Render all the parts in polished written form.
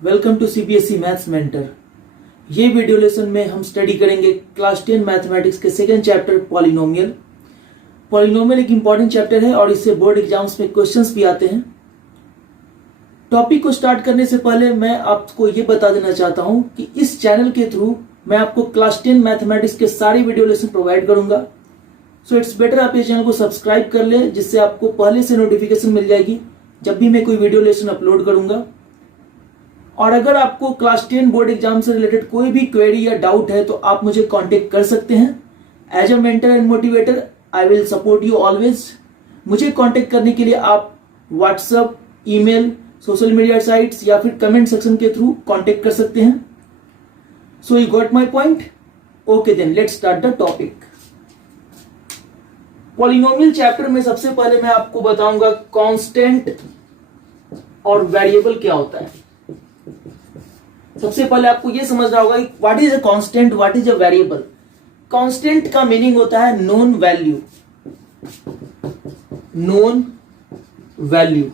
Welcome to CBSE maths mentor. ये video lesson में हम स्टडी करेंगे क्लास 10 मैथमेटिक्स के सेकंड चैप्टर पॉलिनोमियल। पॉलिनोमियल एक इंपॉर्टेंट चैप्टर है और इससे बोर्ड एग्जाम्स में क्वेश्चंस भी आते हैं। टॉपिक को स्टार्ट करने से पहले मैं आपको ये बता देना चाहता हूं कि इस चैनल के थ्रू मैं आपको क्लास 10 मैथमेटिक्स के सारे वीडियो लेसन प्रोवाइड करूंगा। सो इट्स बेटर आप इस चैनल को सब्सक्राइब कर ले, जिससे आपको पहले से नोटिफिकेशन मिल जाएगी जब भी मैं कोई वीडियो लेसन अपलोड करूंगा। और अगर आपको क्लास 10 बोर्ड एग्जाम से रिलेटेड कोई भी क्वेरी या डाउट है तो आप मुझे कांटेक्ट कर सकते हैं। As a mentor and motivator I will support you always. मुझे कांटेक्ट करने के लिए आप WhatsApp, email, social media sites या फिर कमेंट सेक्शन के थ्रू कांटेक्ट कर सकते हैं। So you got my point? Okay then let's start the topic. Polynomial chapter में सबसे पहले मैं आपको बताऊंगा कांस्टेंट और वेरिएबल क्या होता है। सबसे पहले आपको यह समझना होगा कि what is a constant, what is a variable. Constant का मीनिंग होता है नोन वैल्यू। Known value.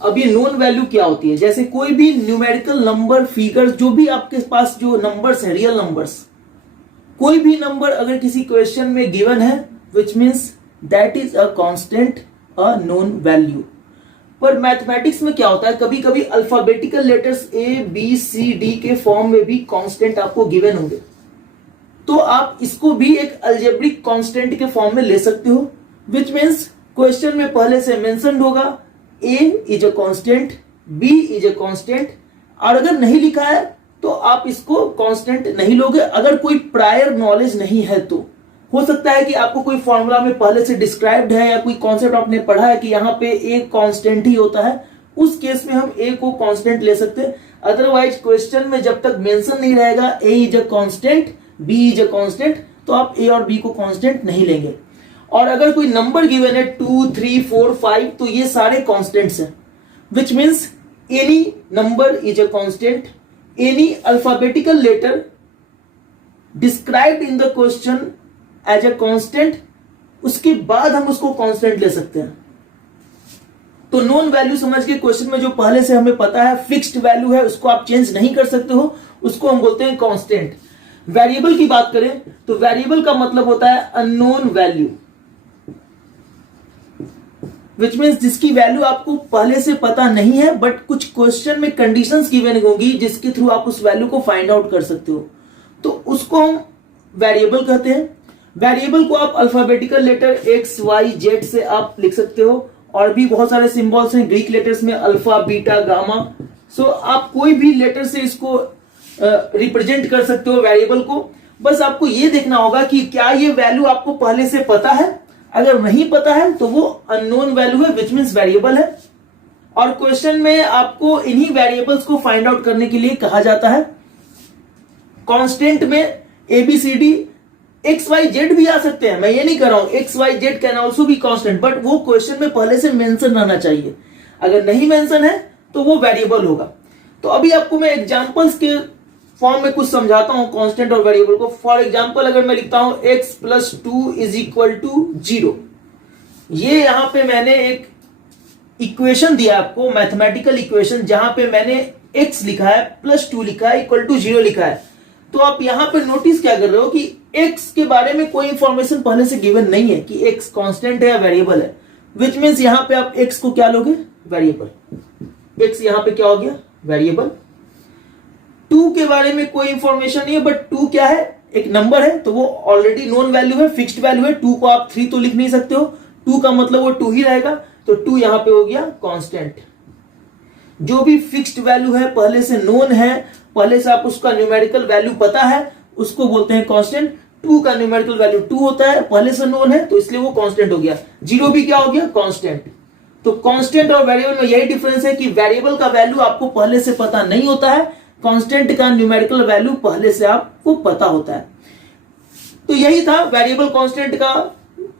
अब ये नोन वैल्यू क्या होती है? जैसे कोई भी न्यूमेरिकल नंबर, फिगर्स, जो भी आपके पास जो नंबर्स है, रियल नंबर्स, कोई भी नंबर अगर किसी क्वेश्चन में गिवन है, which means that is a constant, a known value. पर मैथमेटिक्स में क्या होता है, कभी कभी alphabetical letters A B C D के फॉर्म में भी कांस्टेंट आपको गिवन होंगे, तो आप इसको भी एक अलजेब्रिक कांस्टेंट के फॉर्म में ले सकते हो। विच मीन्स क्वेश्चन में पहले से मेंशन्ड होगा A is a constant, B is a constant, और अगर नहीं लिखा है तो आप इसको कांस्टेंट नहीं लोगे अगर कोई प्रायर नॉलेज नहीं है। तो हो सकता है कि आपको कोई फॉर्मूला में पहले से डिस्क्राइब्ड है या कोई कॉन्सेप्ट आपने पढ़ा है कि यहाँ पे ए कांस्टेंट ही होता है, उस केस में हम ए को कांस्टेंट ले सकते हैं। अदरवाइज क्वेश्चन में जब तक मेंशन नहीं रहेगा A is a constant, B is a constant, तो आप ए और बी को कांस्टेंट नहीं लेंगे। और अगर कोई नंबर गिवन है 2, 3, 4, 5, तो ये सारे कांस्टेंट्स हैं। Which means any number is a constant, any alphabetical letter described in the question as a constant, उसके बाद हम उसको कांस्टेंट ले सकते हैं। तो नोन वैल्यू समझ के क्वेश्चन में जो पहले से हमें पता है फिक्स्ड वैल्यू है, उसको आप चेंज नहीं कर सकते हो, उसको हम बोलते हैं कांस्टेंट। वेरिएबल की बात करें तो वेरिएबल का मतलब होता है अननोन वैल्यू, विच मीन्स जिसकी वैल्यू आपको पहले से पता नहीं है, बट कुछ क्वेश्चन में कंडीशंस गिवन होंगी जिसके थ्रू आप उस वैल्यू को फाइंड आउट कर सकते हो, तो उसको हम वेरिएबल कहते हैं। वेरिएबल को आप alphabetical letter X, Y, Z से आप लिख सकते हो, और भी बहुत सारे सिंबल्स हैं ग्रीक लेटर्स में, अल्फा, बीटा, गामा। सो आप कोई भी लेटर से इसको रिप्रेजेंट कर सकते हो वेरिएबल को। बस आपको ये देखना होगा कि क्या ये वैल्यू आपको पहले से पता है। अगर नहीं पता है तो वो अननोन वैल्यू है, विच मीन्स वेरिएबल है। और क्वेश्चन में आपको इन्हीं वेरिएबल्स को फाइंड आउट करने के लिए कहा जाता है। कांस्टेंट में एबीसीडी, एक्स वाई जेड भी आ सकते हैं, मैं ये नहीं कर रहा हूं, X Y Z can also be constant, but वो क्वेश्चन में पहले से मेंशन रहना चाहिए। अगर नहीं मेंशन है तो वो वेरिएबल होगा। तो अभी आपको मैं एग्जांपल्स के फॉर्म में कुछ समझाता हूं कांस्टेंट और वेरिएबल को। फॉर एग्जांपल अगर मैं लिखता हूं x plus 2 is equal to 0, ये यहां पे मैंने एक इक्वेशन दिया आपको, मैथमेटिकल इक्वेशन, जहां पे मैंने x लिखा है, प्लस 2 लिखा है, इक्वल टू 0 लिखा है। तो आप यहां पे नोटिस क्या कर रहे हो कि x के बारे में कोई इंफॉर्मेशन पहले से गिवन नहीं है कि x कांस्टेंट है या वेरिएबल है, विच मीन्स यहां पे आप x को क्या लोगे? वेरिएबल। x यहां पे क्या हो गया? वेरिएबल। 2 के बारे में कोई इंफॉर्मेशन नहीं है, बट 2 क्या है? एक नंबर है, तो वो ऑलरेडी नोन वैल्यू है, फिक्स्ड वैल्यू है। 2 को आप 3 तो लिख नहीं सकते हो, 2 का मतलब वो 2 ही रहेगा, तो 2 यहां पे हो गया कांस्टेंट। जो भी फिक्स्ड वैल्यू है, पहले से नोन है, पहले से आप उसका न्यूमेरिकल वैल्यू पता है, उसको बोलते हैं कांस्टेंट। 2 का न्यूमेरिकल वैल्यू 2 होता है, पहले से नोन है, तो इसलिए वो कांस्टेंट हो गया। 0 भी क्या हो गया? कांस्टेंट। तो कांस्टेंट और वेरिएबल में यही डिफरेंस है कि वेरिएबल का वैल्यू आपको पहले से पता नहीं होता है, कांस्टेंट का न्यूमेरिकल वैल्यू पहले से आपको पता होता है। तो यही था वेरिएबल कांस्टेंट का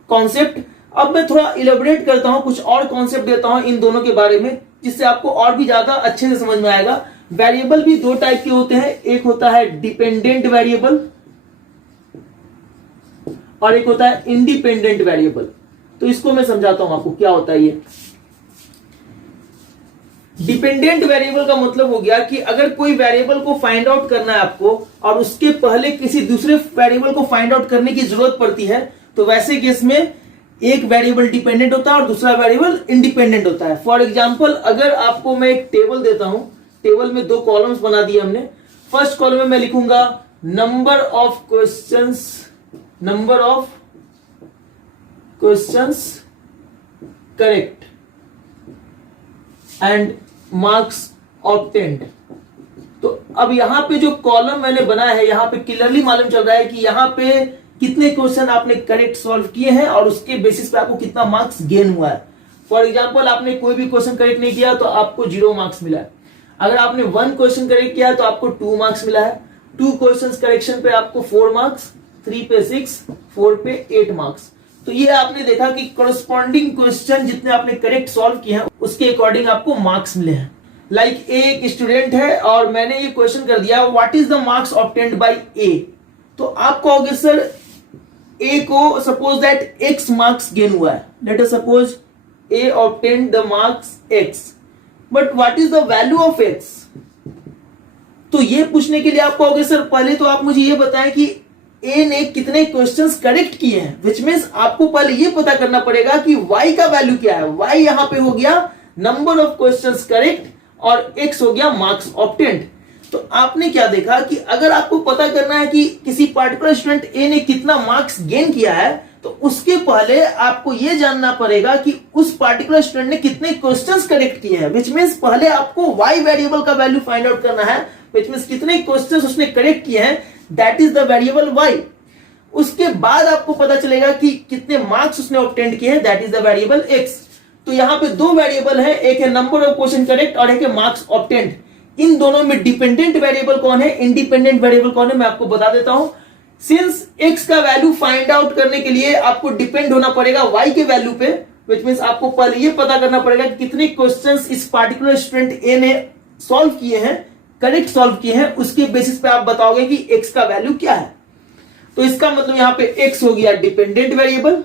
कॉन्सेप्ट। अब मैं थोड़ा इलेबोरेट करता हूं, कुछ और कॉन्सेप्ट देता हूं इन दोनों के बारे में, जिससे आपको और भी ज्यादा अच्छे से समझ में आएगा। वेरिएबल भी 2 टाइप के होते हैं, एक होता है डिपेंडेंट वेरिएबल और एक होता है इंडिपेंडेंट वेरिएबल। तो इसको मैं समझाता हूं आपको क्या होता है ये। डिपेंडेंट वेरिएबल का मतलब हो गया कि अगर कोई वेरिएबल को फाइंड आउट करना है आपको और उसके पहले किसी दूसरे वेरिएबल को फाइंड आउट करने की जरूरत पड़ती है, तो वैसे केस में एक वेरिएबल डिपेंडेंट होता है और दूसरा वेरिएबल इंडिपेंडेंट होता है। फॉर एग्जांपल, अगर आपको मैं एक टेबल देता हूं, टेबल में 2 कॉलम्स बना दिए हमने। फर्स्ट कॉलम में मैं लिखूंगा number of questions correct and marks obtained. तो अब यहां पे जो कॉलम मैंने बनाया है, यहां पे क्लियरली मालूम चल रहा है कि यहां पे कितने क्वेश्चन आपने करेक्ट सॉल्व किए हैं और उसके बेसिस पे आपको कितना मार्क्स गेन हुआ है। फॉर एग्जांपल, आपने कोई भी क्वेश्चन करेक्ट नहीं किया तो आपको 0 मार्क्स मिला है। अगर आपने 1 क्वेश्चन करेक्ट किया तो आपको 2 मार्क्स मिला है। 2 क्वेश्चन करेक्शन पे आपको 4 मार्क्स, 3 पे 6, 4 पे 8 मार्क्स। तो ये आपने देखा कि करस्पॉन्डिंग क्वेश्चन जितने आपने करेक्ट सॉल्व किए हैं उसके अकॉर्डिंग आपको मार्क्स मिले हैं। लाइक एक स्टूडेंट है और मैंने ये क्वेश्चन कर दिया, what is the marks obtained by A. तो आप कहोगे सर ए को suppose that x marks gain हुआ है, let us suppose A obtained the marks x, but what is the value of x। तो ये पूछने के लिए आप कहोगे सर पहले तो आप मुझे ये बताएं कि ए ने कितने क्वेश्चंस करेक्ट किए हैं, विच मीन्स आपको पहले ये पता करना पड़ेगा कि y का वैल्यू क्या है। y यहां पे हो गया नंबर ऑफ क्वेश्चंस करेक्ट और x हो गया मार्क्स ऑब्टेन्ड। तो आपने क्या देखा कि अगर आपको पता करना है कि किसी पार्टिकुलर स्टूडेंट ए ने कितना मार्क्स गेन किया है, तो उसके पहले आपको यह जानना पड़ेगा कि उस पार्टिकुलर स्टूडेंट ने कितने क्वेश्चंस करेक्ट किए हैं, विच मीन्स पहले आपको y वेरिएबल का वैल्यू फाइंड आउट करना है, विच मीन्स कितने क्वेश्चंस उसने करेक्ट किए हैं, that is the variable y। उसके बाद आपको पता चलेगा कि कितने मार्क्स उसने ऑब्टेन्ड किए हैं, that is the variable x। तो यहां पे 2 वेरिएबल है, एक है नंबर ऑफ क्वेश्चन करेक्ट और एक है मार्क्स ऑब्टेन्ड। इन दोनों में डिपेंडेंट वेरिएबल कौन है, इंडिपेंडेंट वेरिएबल कौन है, मैं आपको बता देता हूं। सिंस x का वैल्यू फाइंड आउट करने के लिए आपको डिपेंड होना पड़ेगा y के वैल्यू पे, विच मीन्स आपको पहले ये पता करना पड़ेगा कि कितने क्वेश्चंस इस पार्टिकुलर स्टूडेंट ए ने सॉल्व किए हैं, करेक्ट सॉल्व किए हैं, उसके बेसिस पे आप बताओगे कि x का वैल्यू क्या है। तो इसका मतलब यहां पे x हो गया डिपेंडेंट वेरिएबल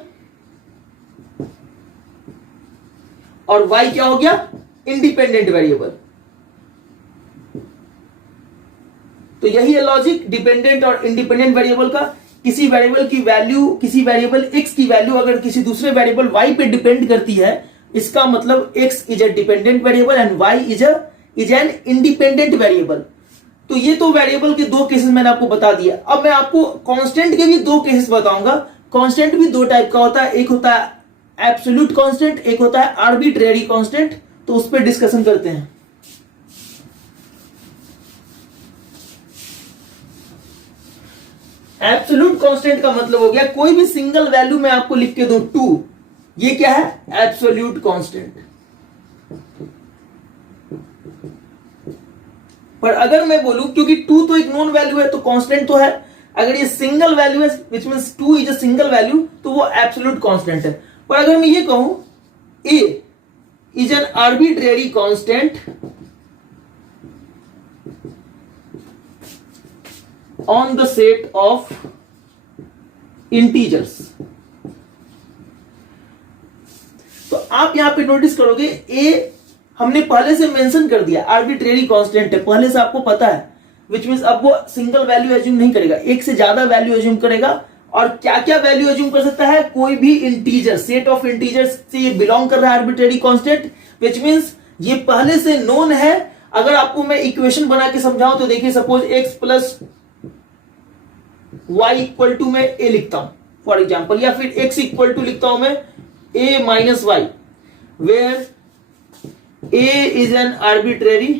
और y क्या हो गया, इंडिपेंडेंट वेरिएबल। तो यही है लॉजिक डिपेंडेंट और इंडिपेंडेंट वेरिएबल का। किसी वेरिएबल की वैल्यू, किसी वेरिएबल x की वैल्यू अगर किसी दूसरे वेरिएबल y पे डिपेंड करती है, इसका मतलब x is a dependent variable and y is an independent variable. तो ये तो वेरिएबल के 2 केसेस मैंने आपको बता दिया। अब मैं आपको कांस्टेंट के भी 2 केसेस बताऊंगा। कांस्टेंट भी 2 टाइप का होता है, एक होता है एब्सोल्यूट कांस्टेंट, एक होता है आर्बिट्रेरी कांस्टेंट। तो उस पर डिस्कशन करते हैं। एब्सोल्यूट कांस्टेंट का मतलब हो गया कोई भी सिंगल वैल्यू मैं आपको लिख के दूं 2, ये क्या है, एब्सोल्यूट कांस्टेंट। पर अगर मैं बोलूं, क्योंकि 2 तो एक नोन वैल्यू है तो कांस्टेंट तो है, अगर ये सिंगल वैल्यू है which means 2 is a single value, तो वो एब्सोल्यूट कांस्टेंट है। पर अगर मैं ये कहूं a is an arbitrary constant on the set of integers, तो आप यहां पे नोटिस करोगे a हमने पहले से मेंशन कर दिया आर्बिट्रेरी कांस्टेंट है, पहले से आपको पता है, विच मींस अब वो सिंगल वैल्यू एज्यूम नहीं करेगा, एक से ज्यादा वैल्यू एज्यूम करेगा। और क्या क्या वैल्यू एज्यूम कर सकता है, कोई भी इंटीजर, सेट ऑफ इंटीजर्स से ये बिलोंग कर रहा है आर्बिट्रेरी कांस्टेंट, विच मींस ये पहले से नोन है। अगर आपको मैं इक्वेशन बना के समझाऊं तो देखिए, suppose x plus y equal to में a लिखता हूं फॉर एग्जाम्पल, या फिर x इक्वल टू लिखता हूं मैं a minus Y, where a is an arbitrary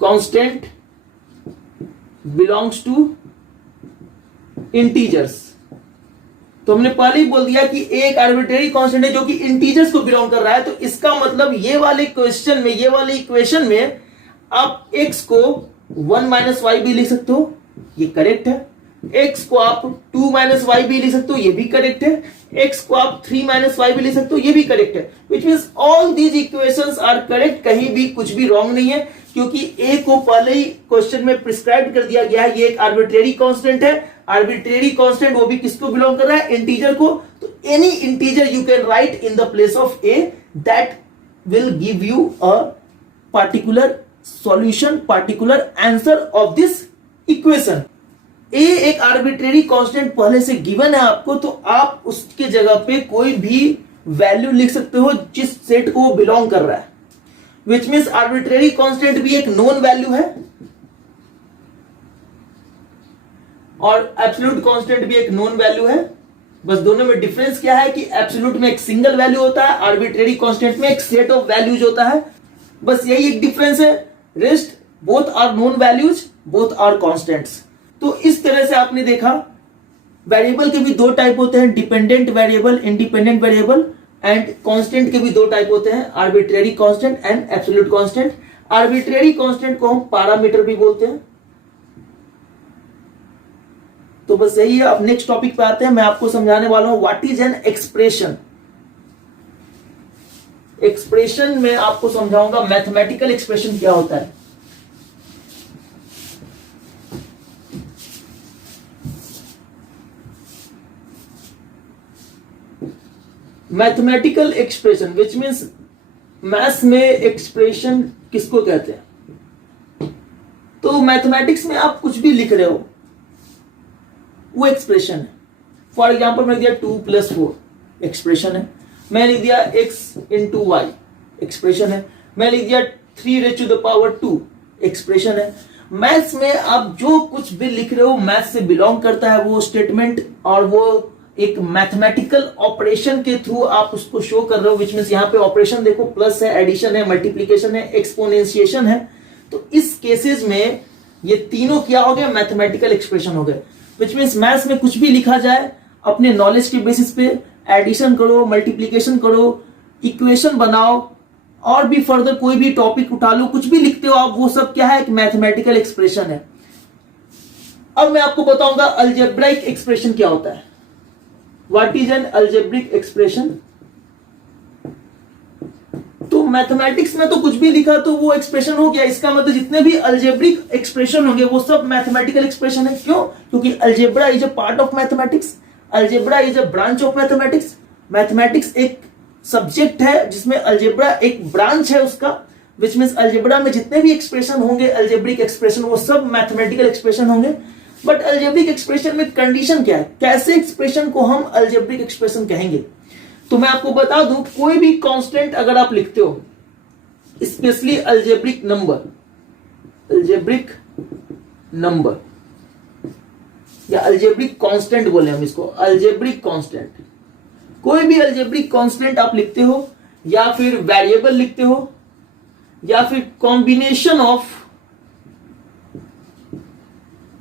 constant belongs to integers. तो हमने पहले ही बोल दिया कि एक आर्बिट्रेरी कांस्टेंट है जो कि इंटीजर्स को बिलोंग कर रहा है। तो इसका मतलब ये वाले क्वेश्चन में, ये वाले इक्वेशन में आप x को 1 माइनस वाई भी लिख सकते हो, ये करेक्ट है। x को आप 2 माइनस वाई भी लिख सकते हो, ये भी करेक्ट है। x को आप 3 माइनस वाई भी लिख सकते हो, ये भी करेक्ट है। Which means all these equations are correct, कहीं भी कुछ भी रॉन्ग नहीं है, क्योंकि a को पहले ही क्वेश्चन में प्रिस्क्राइब कर दिया गया है, ये एक आर्बिट्रेरी कांस्टेंट है। आर्बिट्रेरी कांस्टेंट वो भी किसको बिलोंग कर रहा है, इंटीजर को। तो any integer you can write in the place of a that will give you a particular solution, particular answer of this equation. ए एक आर्बिट्रेरी कांस्टेंट पहले से गिवन है आपको, तो आप उसके जगह पे कोई भी वैल्यू लिख सकते हो जिस सेट को वो बिलोंग कर रहा है, विच मीन्स आर्बिट्रेरी कांस्टेंट भी एक नोन वैल्यू है और एब्सोल्यूट कांस्टेंट भी एक नोन वैल्यू है। बस दोनों में डिफरेंस क्या है कि एब्सोल्यूट में एक सिंगल वैल्यू होता है, आर्बिट्रेरी कांस्टेंट में एक सेट ऑफ वैल्यूज होता है। बस यही एक डिफरेंस है। Rest both are known values, both are constants. तो इस तरह से आपने देखा वेरिएबल के भी दो टाइप होते हैं, dependent variable, independent variable, and constant के भी दो टाइप होते हैं, arbitrary constant and absolute constant. Arbitrary constant को हम पैरामीटर भी बोलते हैं। तो बस यही है। अब नेक्स्ट टॉपिक पे आते हैं। मैं आपको समझाने वाला हूं what is an expression. Expression में आपको समझाऊंगा मैथमेटिकल एक्सप्रेशन क्या होता है। Mathematical expression which means maths में एक्सप्रेशन किसको कहते हैं। तो मैथमेटिक्स में आप कुछ भी लिख रहे हो वो एक्सप्रेशन है। फॉर एग्जाम्पल मैंने दिया 2 + 4 एक्सप्रेशन है। मैंने लिख दिया x इंटू वाई एक्सप्रेशन है। मैं लिख दिया 3⁻² एक्सप्रेशन है। मैथ्स में आप जो कुछ भी लिख रहे हो मैथ्स से बिलोंग करता है वो स्टेटमेंट, और वो एक मैथमेटिकल ऑपरेशन के थ्रू आप उसको शो कर रहे हो, विच मीन्स यहाँ पे ऑपरेशन देखो, प्लस है, एडिशन है, मल्टीप्लीकेशन है, एक्सपोनेंशिएशन है। तो इस केसेस में ये तीनों क्या हो गए, मैथमेटिकल एक्सप्रेशन हो गए। विच मीन्स मैथ्स में कुछ भी लिखा जाए अपने नॉलेज के बेसिस पे, एडिशन करो, मल्टीप्लीकेशन करो, इक्वेशन बनाओ, और भी फर्दर कोई भी टॉपिक उठा लो, कुछ भी लिखते हो आप, वो सब क्या है, एक मैथमेटिकल एक्सप्रेशन है। अब मैं आपको बताऊंगा अलजेब्राइक एक्सप्रेशन क्या होता है। What is an algebraic expression. तो मैथमेटिक्स में तो कुछ भी लिखा तो वो एक्सप्रेशन हो गया। इसका मतलब जितने भी अलजेब्रिक एक्सप्रेशन होंगे वो सब मैथमेटिकल एक्सप्रेशन है। क्यों? क्योंकि algebra is a part of mathematics, algebra is a branch of mathematics. Mathematics एक सब्जेक्ट है जिसमें अलजेब्रा एक ब्रांच है उसका, विच मीन्स अलजेब्रा में जितने भी एक्सप्रेशन होंगे अलजेब्रिक एक्सप्रेशन वो सब मैथमेटिकल एक्सप्रेशन होंगे। बट अलजेब्रिक एक्सप्रेशन में कंडीशन क्या है, कैसे एक्सप्रेशन को हम अलजेब्रिक एक्सप्रेशन कहेंगे। तो मैं आपको बता दूं, कोई भी कांस्टेंट अगर आप लिखते हो, स्पेशली अलजेब्रिक नंबर या अलजेब्रिक कांस्टेंट बोले हम इसको, अलजेब्रिक कांस्टेंट, कोई भी अलजेब्रिक कांस्टेंट आप लिखते हो या फिर वेरिएबल लिखते हो या फिर combination of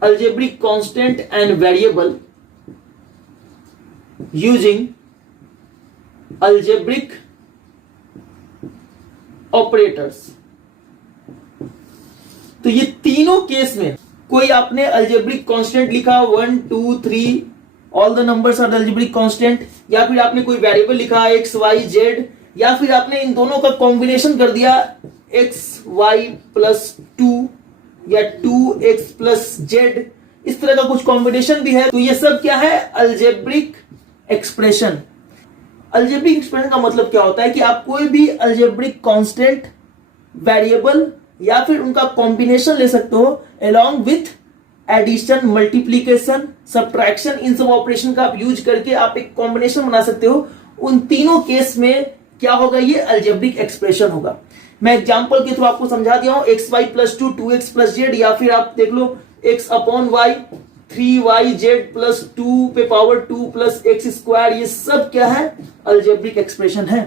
algebraic constant and variable using algebraic operators। तो ये तीनों केस में कोई आपने algebraic constant लिखा 1 2 3 all the numbers are algebraic constant, या फिर आपने कोई वेरिएबल लिखा x y z, या फिर आपने इन दोनों का कॉम्बिनेशन कर दिया x y + 2 या 2x + z, इस तरह का कुछ कॉम्बिनेशन भी है। तो ये सब क्या है, अलजेब्रिक एक्सप्रेशन। अलजेब्रिक एक्सप्रेशन का मतलब क्या होता है कि आप कोई भी अलजेब्रिक कांस्टेंट, वेरिएबल या फिर उनका कॉम्बिनेशन ले सकते हो along with addition, multiplication, subtraction, इन सब ऑपरेशन का आप यूज करके आप एक कॉम्बिनेशन बना सकते हो। उन तीनों केस में क्या होगा, ये अलजेब्रिक एक्सप्रेशन होगा। मैं एग्जांपल के थ्रू आपको समझा दिया हूं, xy + 2 2x + z, या फिर आप देख लो x/y 3yz + 2 पे पावर 2 + x², ये सब क्या है, अलजेब्रिक एक्सप्रेशन है।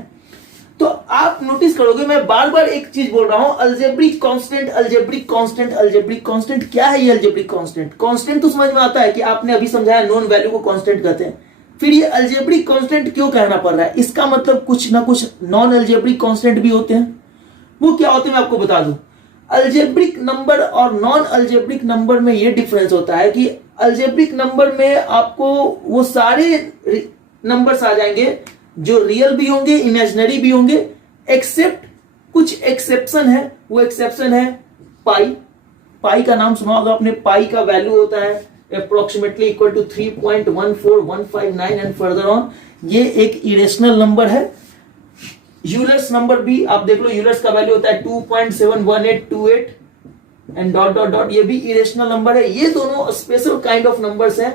तो आप नोटिस करोगे मैं बार बार एक चीज बोल रहा हूं, algebraic constant, algebraic constant, algebraic constant. क्या है ये अलजेब्रिक कांस्टेंट? कांस्टेंट तो समझ में आता है कि आपने अभी समझाया नॉन वैल्यू को कांस्टेंट कहते हैं। फिर ये अलजेब्रिक कांस्टेंट क्यों कहना पड़ रहा है? इसका मतलब कुछ ना कुछ नॉन अलजेब्रिक कांस्टेंट भी होते हैं। वो क्या होते हैं मैं आपको बता दूं। अलजेब्रिक नंबर और नॉन अलजेब्रिक नंबर में ये डिफरेंस होता है कि अलजेब्रिक नंबर में आपको वो सारे नंबर्स आ जाएंगे जो रियल भी होंगे, इमेजिनरी भी होंगे, एक्सेप्ट कुछ एक्सेप्शन है। वो एक्सेप्शन है पाई। पाई का नाम सुना होगा आपने। पाई का वैल्यू होता है approximately equal to 3.14159 and further on. ये एक इरेशनल नंबर है। यूलर्स नंबर भी आप देख लो, यूलर्स का वैल्यू होता है 2.71828 एंड डॉट डॉट डॉट, ये भी इरेशनल नंबर है। ये दोनों स्पेशल काइंड ऑफ नंबर्स हैं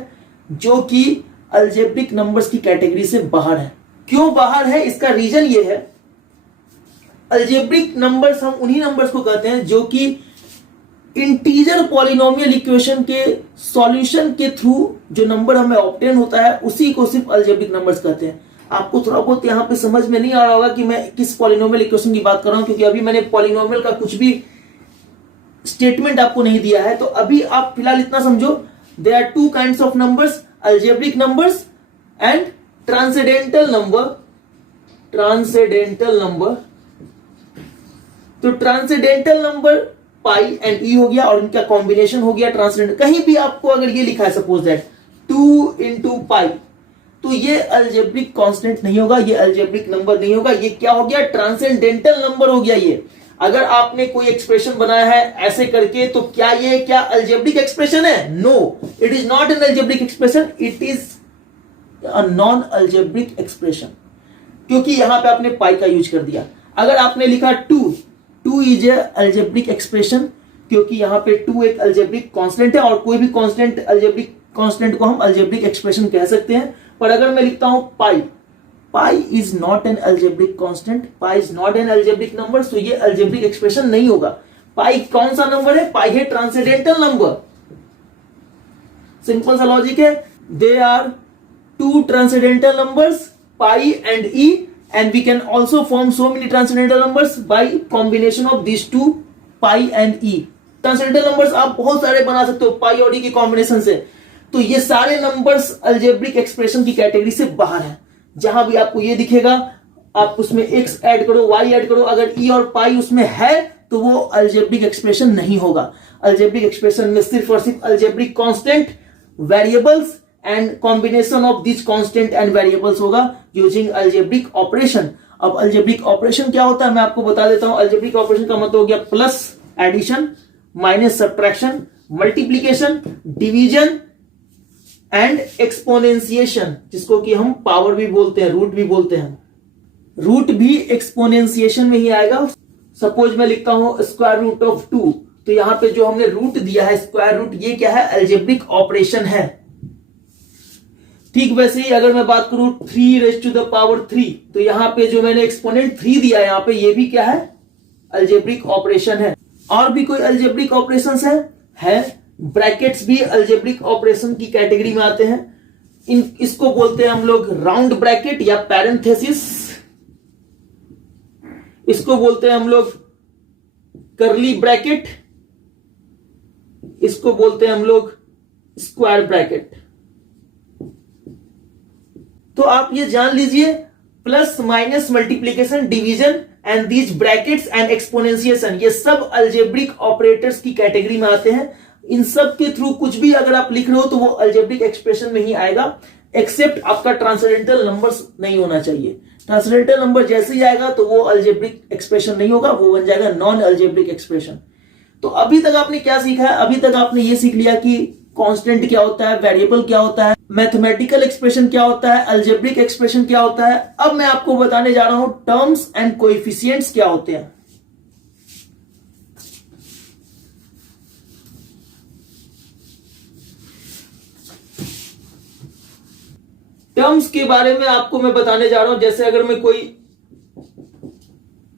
जो कि अलजेब्रिक नंबर्स की कैटेगरी से बाहर है। क्यों बाहर है, इसका रीजन ये है, अलजेब्रिक नंबर्स हम उन्हीं नंबर्स को कहते हैं जो कि इंटीजर पॉलिनोमियल इक्वेशन के सॉल्यूशन के थ्रू जो नंबर हमें ऑब्टेन होता है उसी को सिर्फ अलजेब्रिक नंबर्स कहते हैं। आपको थोड़ा बहुत यहां पे समझ में नहीं आ रहा होगा कि मैं किस पॉलिनोमियल इक्वेशन की बात कर रहा हूं, क्योंकि अभी मैंने पॉलिनोमियल का कुछ भी स्टेटमेंट आपको नहीं दिया है। तो अभी आप फिलहाल इतना समझो, there are two kinds of numbers, algebraic numbers and transcendental number. Transcendental number, तो transcendental number pi and e हो गया और इनका कॉम्बिनेशन हो गया ट्रांसेंडेंटल। कहीं भी आपको अगर ये लिखा है सपोज दैट 2 into पाई, तो ये अलजेब्रिक कांस्टेंट नहीं होगा, ये अलजेब्रिक नंबर नहीं होगा, ये क्या हो गया, ट्रांसेंडेंटल नंबर हो गया। ये अगर आपने कोई एक्सप्रेशन बनाया है ऐसे करके, तो क्या ये क्या अलजेब्रिक एक्सप्रेशन है? No, it is not an algebraic expression, it is a non algebraic expression, क्योंकि यहां पे आपने पाई का यूज कर दिया। अगर आपने लिखा 2 इज ए अलजेब्रिक एक्सप्रेशन, क्योंकि यहां पे 2 एक अलजेब्रिक कांस्टेंट है और कोई भी कांस्टेंट अलजेब्रिक कांस्टेंट को हम अलजेब्रिक एक्सप्रेशन कह सकते हैं। पर अगर मैं लिखता हूं pi is not an algebraic constant, pi is not an algebraic number, तो ये अलजेब्रिक एक्सप्रेशन नहीं होगा। पाई कौन सा नंबर है? पाई है ट्रांसेंडेंटल नंबर। सिंपल सा लॉजिक है, they are two transcendental numbers pi and e, and we can also form so many transcendental numbers by combination of these two, pi and e। transcendental numbers आप बहुत सारे बना सकते हो पाई और ई की कॉम्बिनेशन से। तो ये सारे नंबर्स अलजेब्रिक एक्सप्रेशन की कैटेगरी से बाहर है। जहां भी आपको ये दिखेगा, आप उसमें x ऐड करो, y ऐड करो, अगर e और पाई उसमें है तो वो अलजेब्रिक एक्सप्रेशन नहीं होगा। अलजेब्रिक एक्सप्रेशन में सिर्फ और सिर्फ algebraic constant, variables and combination of this constant and variables होगा यूजिंग अलजेब्रिक ऑपरेशन। अब अलजेब्रिक ऑपरेशन क्या होता है मैं आपको बता देता हूं। अलजेब्रिक ऑपरेशन का मतलब हो गया plus addition, minus subtraction, multiplication, division and exponentiation, जिसको कि हम पावर भी बोलते हैं, रूट भी बोलते हैं। रूट भी एक्सपोनेंशिएशन में ही आएगा। सपोज मैं लिखता हूं स्क्वायर रूट ऑफ 2, तो यहां पे जो हमने रूट दिया है स्क्वायर रूट, ये क्या है? अलजेब्रिक ऑपरेशन है। ठीक वैसे ही अगर मैं बात करूं 3⁻3, तो यहां पे जो मैंने एक्सपोनेंट 3 दिया है, यहां पे ये भी क्या है? अलजेब्रिक ऑपरेशन है। और भी कोई अलजेब्रिक ऑपरेशंस है? ब्रैकेट्स भी अलजेब्रिक ऑपरेशन की कैटेगरी में आते हैं। इसको बोलते हैं हम लोग राउंड ब्रैकेट या पैरेंथेसिस, इसको बोलते हैं हम लोग कर्ली ब्रैकेट, इसको बोलते हैं हम लोग स्क्वायर ब्रैकेट। तो आप ये जान लीजिए, plus minus multiplication, division and these brackets and exponentiation, ये सब अलजेब्रिक ऑपरेटर्स की कैटेगरी में आते हैं। इन सब के थ्रू कुछ भी अगर आप लिख रहे हो तो वो अलजेब्रिक एक्सप्रेशन में ही आएगा, एक्सेप्ट आपका ट्रांसेंडेंटल नंबर्स नहीं होना चाहिए। ट्रांसेंडेंटल नंबर जैसे ही आएगा तो वो अलजेब्रिक एक्सप्रेशन नहीं होगा, वो बन जाएगा नॉन अलजेब्रिक एक्सप्रेशन। तो अभी तक आपने क्या सीखा है? अभी तक आपने ये सीख लिया कि कांस्टेंट क्या होता है, वेरिएबल क्या होता है, मैथमेटिकल एक्सप्रेशन क्या होता है, अलजेब्रिक एक्सप्रेशन क्या होता है। अब मैं आपको बताने जा रहा हूं टर्म्स एंड कोएफिशिएंट्स क्या होते हैं। टर्म्स के बारे में आपको मैं बताने जा रहा हूं। जैसे अगर मैं कोई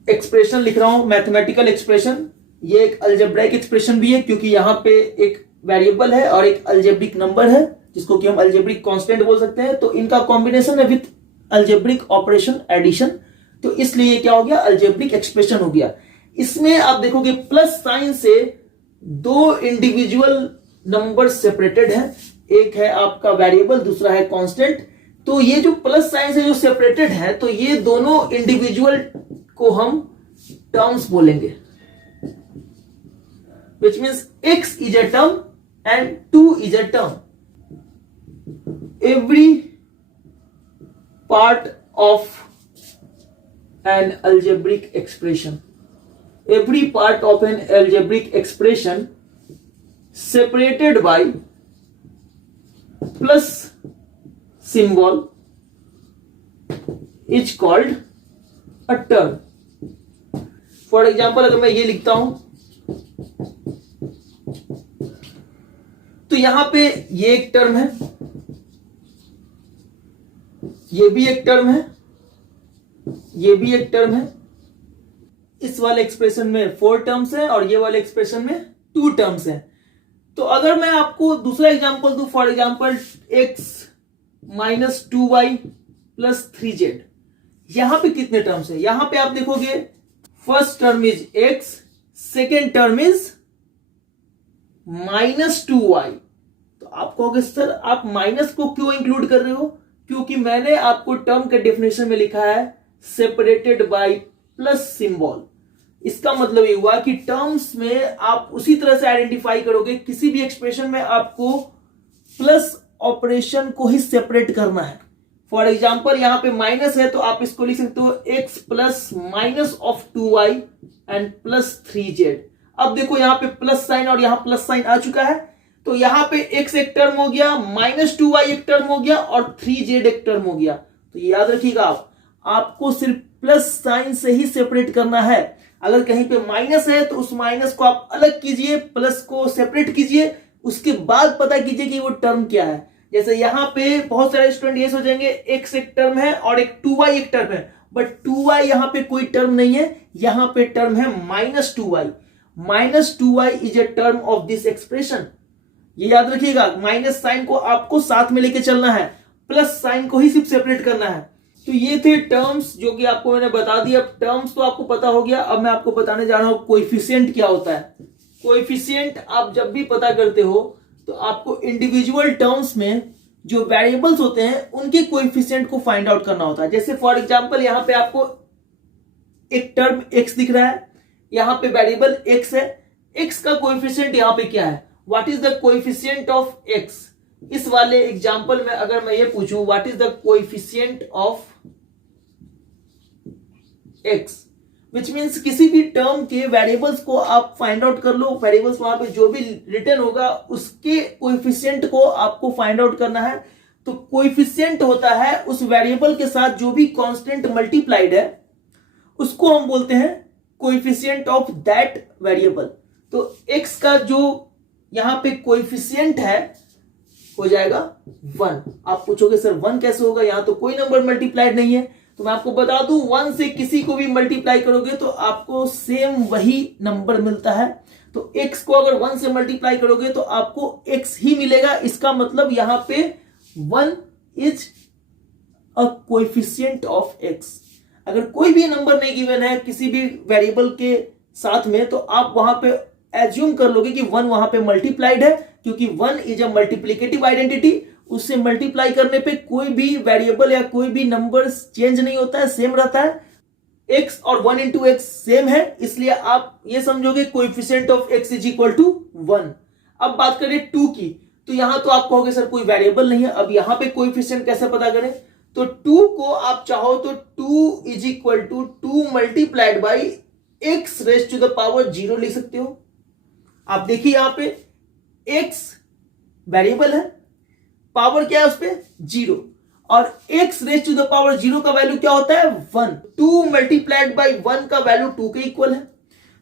एक्सप्रेशन लिख रहा हूं, मैथमेटिकल एक्सप्रेशन, ये एक अलजेब्रिक एक्सप्रेशन भी है क्योंकि यहां पे एक वेरिएबल है और एक अलजेब्रिक नंबर है जिसको कि हम अलजेब्रिक कांस्टेंट बोल सकते हैं। तो इनका कॉम्बिनेशन है विथ अलजेब्रिक ऑपरेशन एडिशन, तो इसलिए क्या हो गया? अलजेब्रिक एक्सप्रेशन हो गया। इसमें आप देखोगे प्लस साइन से दो इंडिविजुअल नंबर सेपरेटेड है, एक है आपका वेरिएबल, दूसरा है कांस्टेंट। तो ये जो प्लस साइन से जो सेपरेटेड है, तो ये दोनों इंडिविजुअल को हम टर्म्स बोलेंगे, which means x is a term and 2 is a term. Every part of an algebraic expression, every part of an algebraic expression separated by plus symbol is called a term. For example अगर मैं ये लिखता हूं तो यहां पे ये एक टर्म है, ये भी एक टर्म है, ये भी एक टर्म है। इस वाले एक्सप्रेशन में 4 टर्म्स है और ये वाले एक्सप्रेशन में 2 टर्म्स है। तो अगर मैं आपको दूसरा एग्जांपल दूं, for example x minus 2y plus 3z, यहां पे कितने टर्म्स है? यहां पे आप देखोगे first term is x, second term is minus 2y। तो आप कहोगे सर आप माइनस को क्यों इंक्लूड कर रहे हो? क्योंकि मैंने आपको टर्म के डेफिनेशन में लिखा है सेपरेटेड बाय प्लस सिंबल। इसका मतलब ये हुआ कि टर्म्स में आप उसी तरह से आइडेंटिफाई करोगे, किसी भी एक्सप्रेशन में आपको प्लस ऑपरेशन को ही सेपरेट करना है। फॉर एग्जांपल यहां पे माइनस है तो आप इसको लिख सकते हो x plus minus of 2y and plus 3z। अब देखो यहां पे प्लस साइन और यहां प्लस साइन आ चुका है, तो यहां पे x एक टर्म हो गया, माइनस 2y एक टर्म हो गया और 3z एक टर्म हो गया। तो याद रखिएगा आपको सिर्फ प्लस साइन से ही सेपरेट करना है। अगर कहीं पे माइनस है तो उस माइनस को आप अलग कीजिए, प्लस को सेपरेट कीजिए, उसके बाद पता कीजिए कि वो टर्म क्या है। जैसे यहां पे बहुत सारे स्टूडेंट ये सोचेंगे x एक टर्म है और एक 2y एक टर्म है, बट 2y यहां पे कोई टर्म नहीं है, यहां पे टर्म है minus 2y। Minus 2y is a term of this expression. ये याद रखिएगा, माइनस साइन को आपको साथ में लेके चलना है, प्लस साइन को ही सिर्फ सेपरेट करना है। तो ये थे टर्म्स जो कि आपको मैंने बता दिया। अब टर्म्स तो आपको पता हो गया, अब मैं आपको बताने जा रहा हूं कोएफिशिएंट क्या होता है। कोएफिशिएंट आप जब भी पता करते हो तो आपको इंडिविजुअल टर्म्स में जो वेरिएबल्स होते हैं उनके कोएफिशिएंट को फाइंड आउट करना होता है। जैसे फॉर एग्जांपल यहां पे आपको एक टर्म x दिख रहा है, यहां पे वेरिएबल x है, x का कोएफिशिएंट यहां पे क्या है? What is the coefficient of x? इस वाले एग्जांपल में अगर मैं ये पूछूं what is the coefficient of x, which means किसी भी टर्म के वेरिएबल्स को आप फाइंड आउट कर लो। वेरिएबल्स वहां पे जो भी रिटर्न होगा उसके कोएफिशिएंट को आपको फाइंड आउट करना है। तो कोएफिशिएंट होता है उस वेरिएबल के साथ जो भी कांस्टेंट मल्टीप्लाइड है, उसको हम बोलते हैं कोएफिशिएंट ऑफ दैट वेरिएबल। तो x का जो यहां पे कोएफिशिएंट है हो जाएगा 1। आप पूछोगे सर 1 कैसे होगा, यहां तो कोई नंबर मल्टीप्लाइड नहीं है। तो मैं आपको बता दूं 1 से किसी को भी मल्टीप्लाई करोगे तो आपको सेम वही नंबर मिलता है। तो x को अगर 1 से मल्टीप्लाई करोगे तो आपको x ही मिलेगा। इसका मतलब यहां पे 1 is a coefficient of x। अगर कोई भी नंबर नहीं गिवन है किसी भी वेरिएबल के साथ में तो आप वहां पे एज्यूम कर लोगे कि 1 वहां पे मल्टीप्लाइड है, क्योंकि 1 इज अ मल्टीप्लिकेटिव आइडेंटिटी। उससे मल्टीप्लाई करने पे कोई भी वेरिएबल या कोई भी नंबर चेंज नहीं होता है, सेम रहता है। x और 1 इंटू x सेम है, इसलिए आप ये समझोगे coefficient of x is equal to 1। अब बात करें 2 की, तो यहां तो आप कहोगे सर कोई वेरिएबल नहीं है, अब यहां पे कोएफिशिएंट कैसे पता करें? तो 2 को आप चाहो तो 2 is equal to 2 multiplied by x raise to the power 0 लिख सकते हो। आप देखिए यहां पे x वेरिएबल है, पावर क्या है उस पे 0, और x raise to the power 0 का वैल्यू क्या होता है 1। 2 मल्टीप्लाइड बाई 1 का वैल्यू 2 के इक्वल है।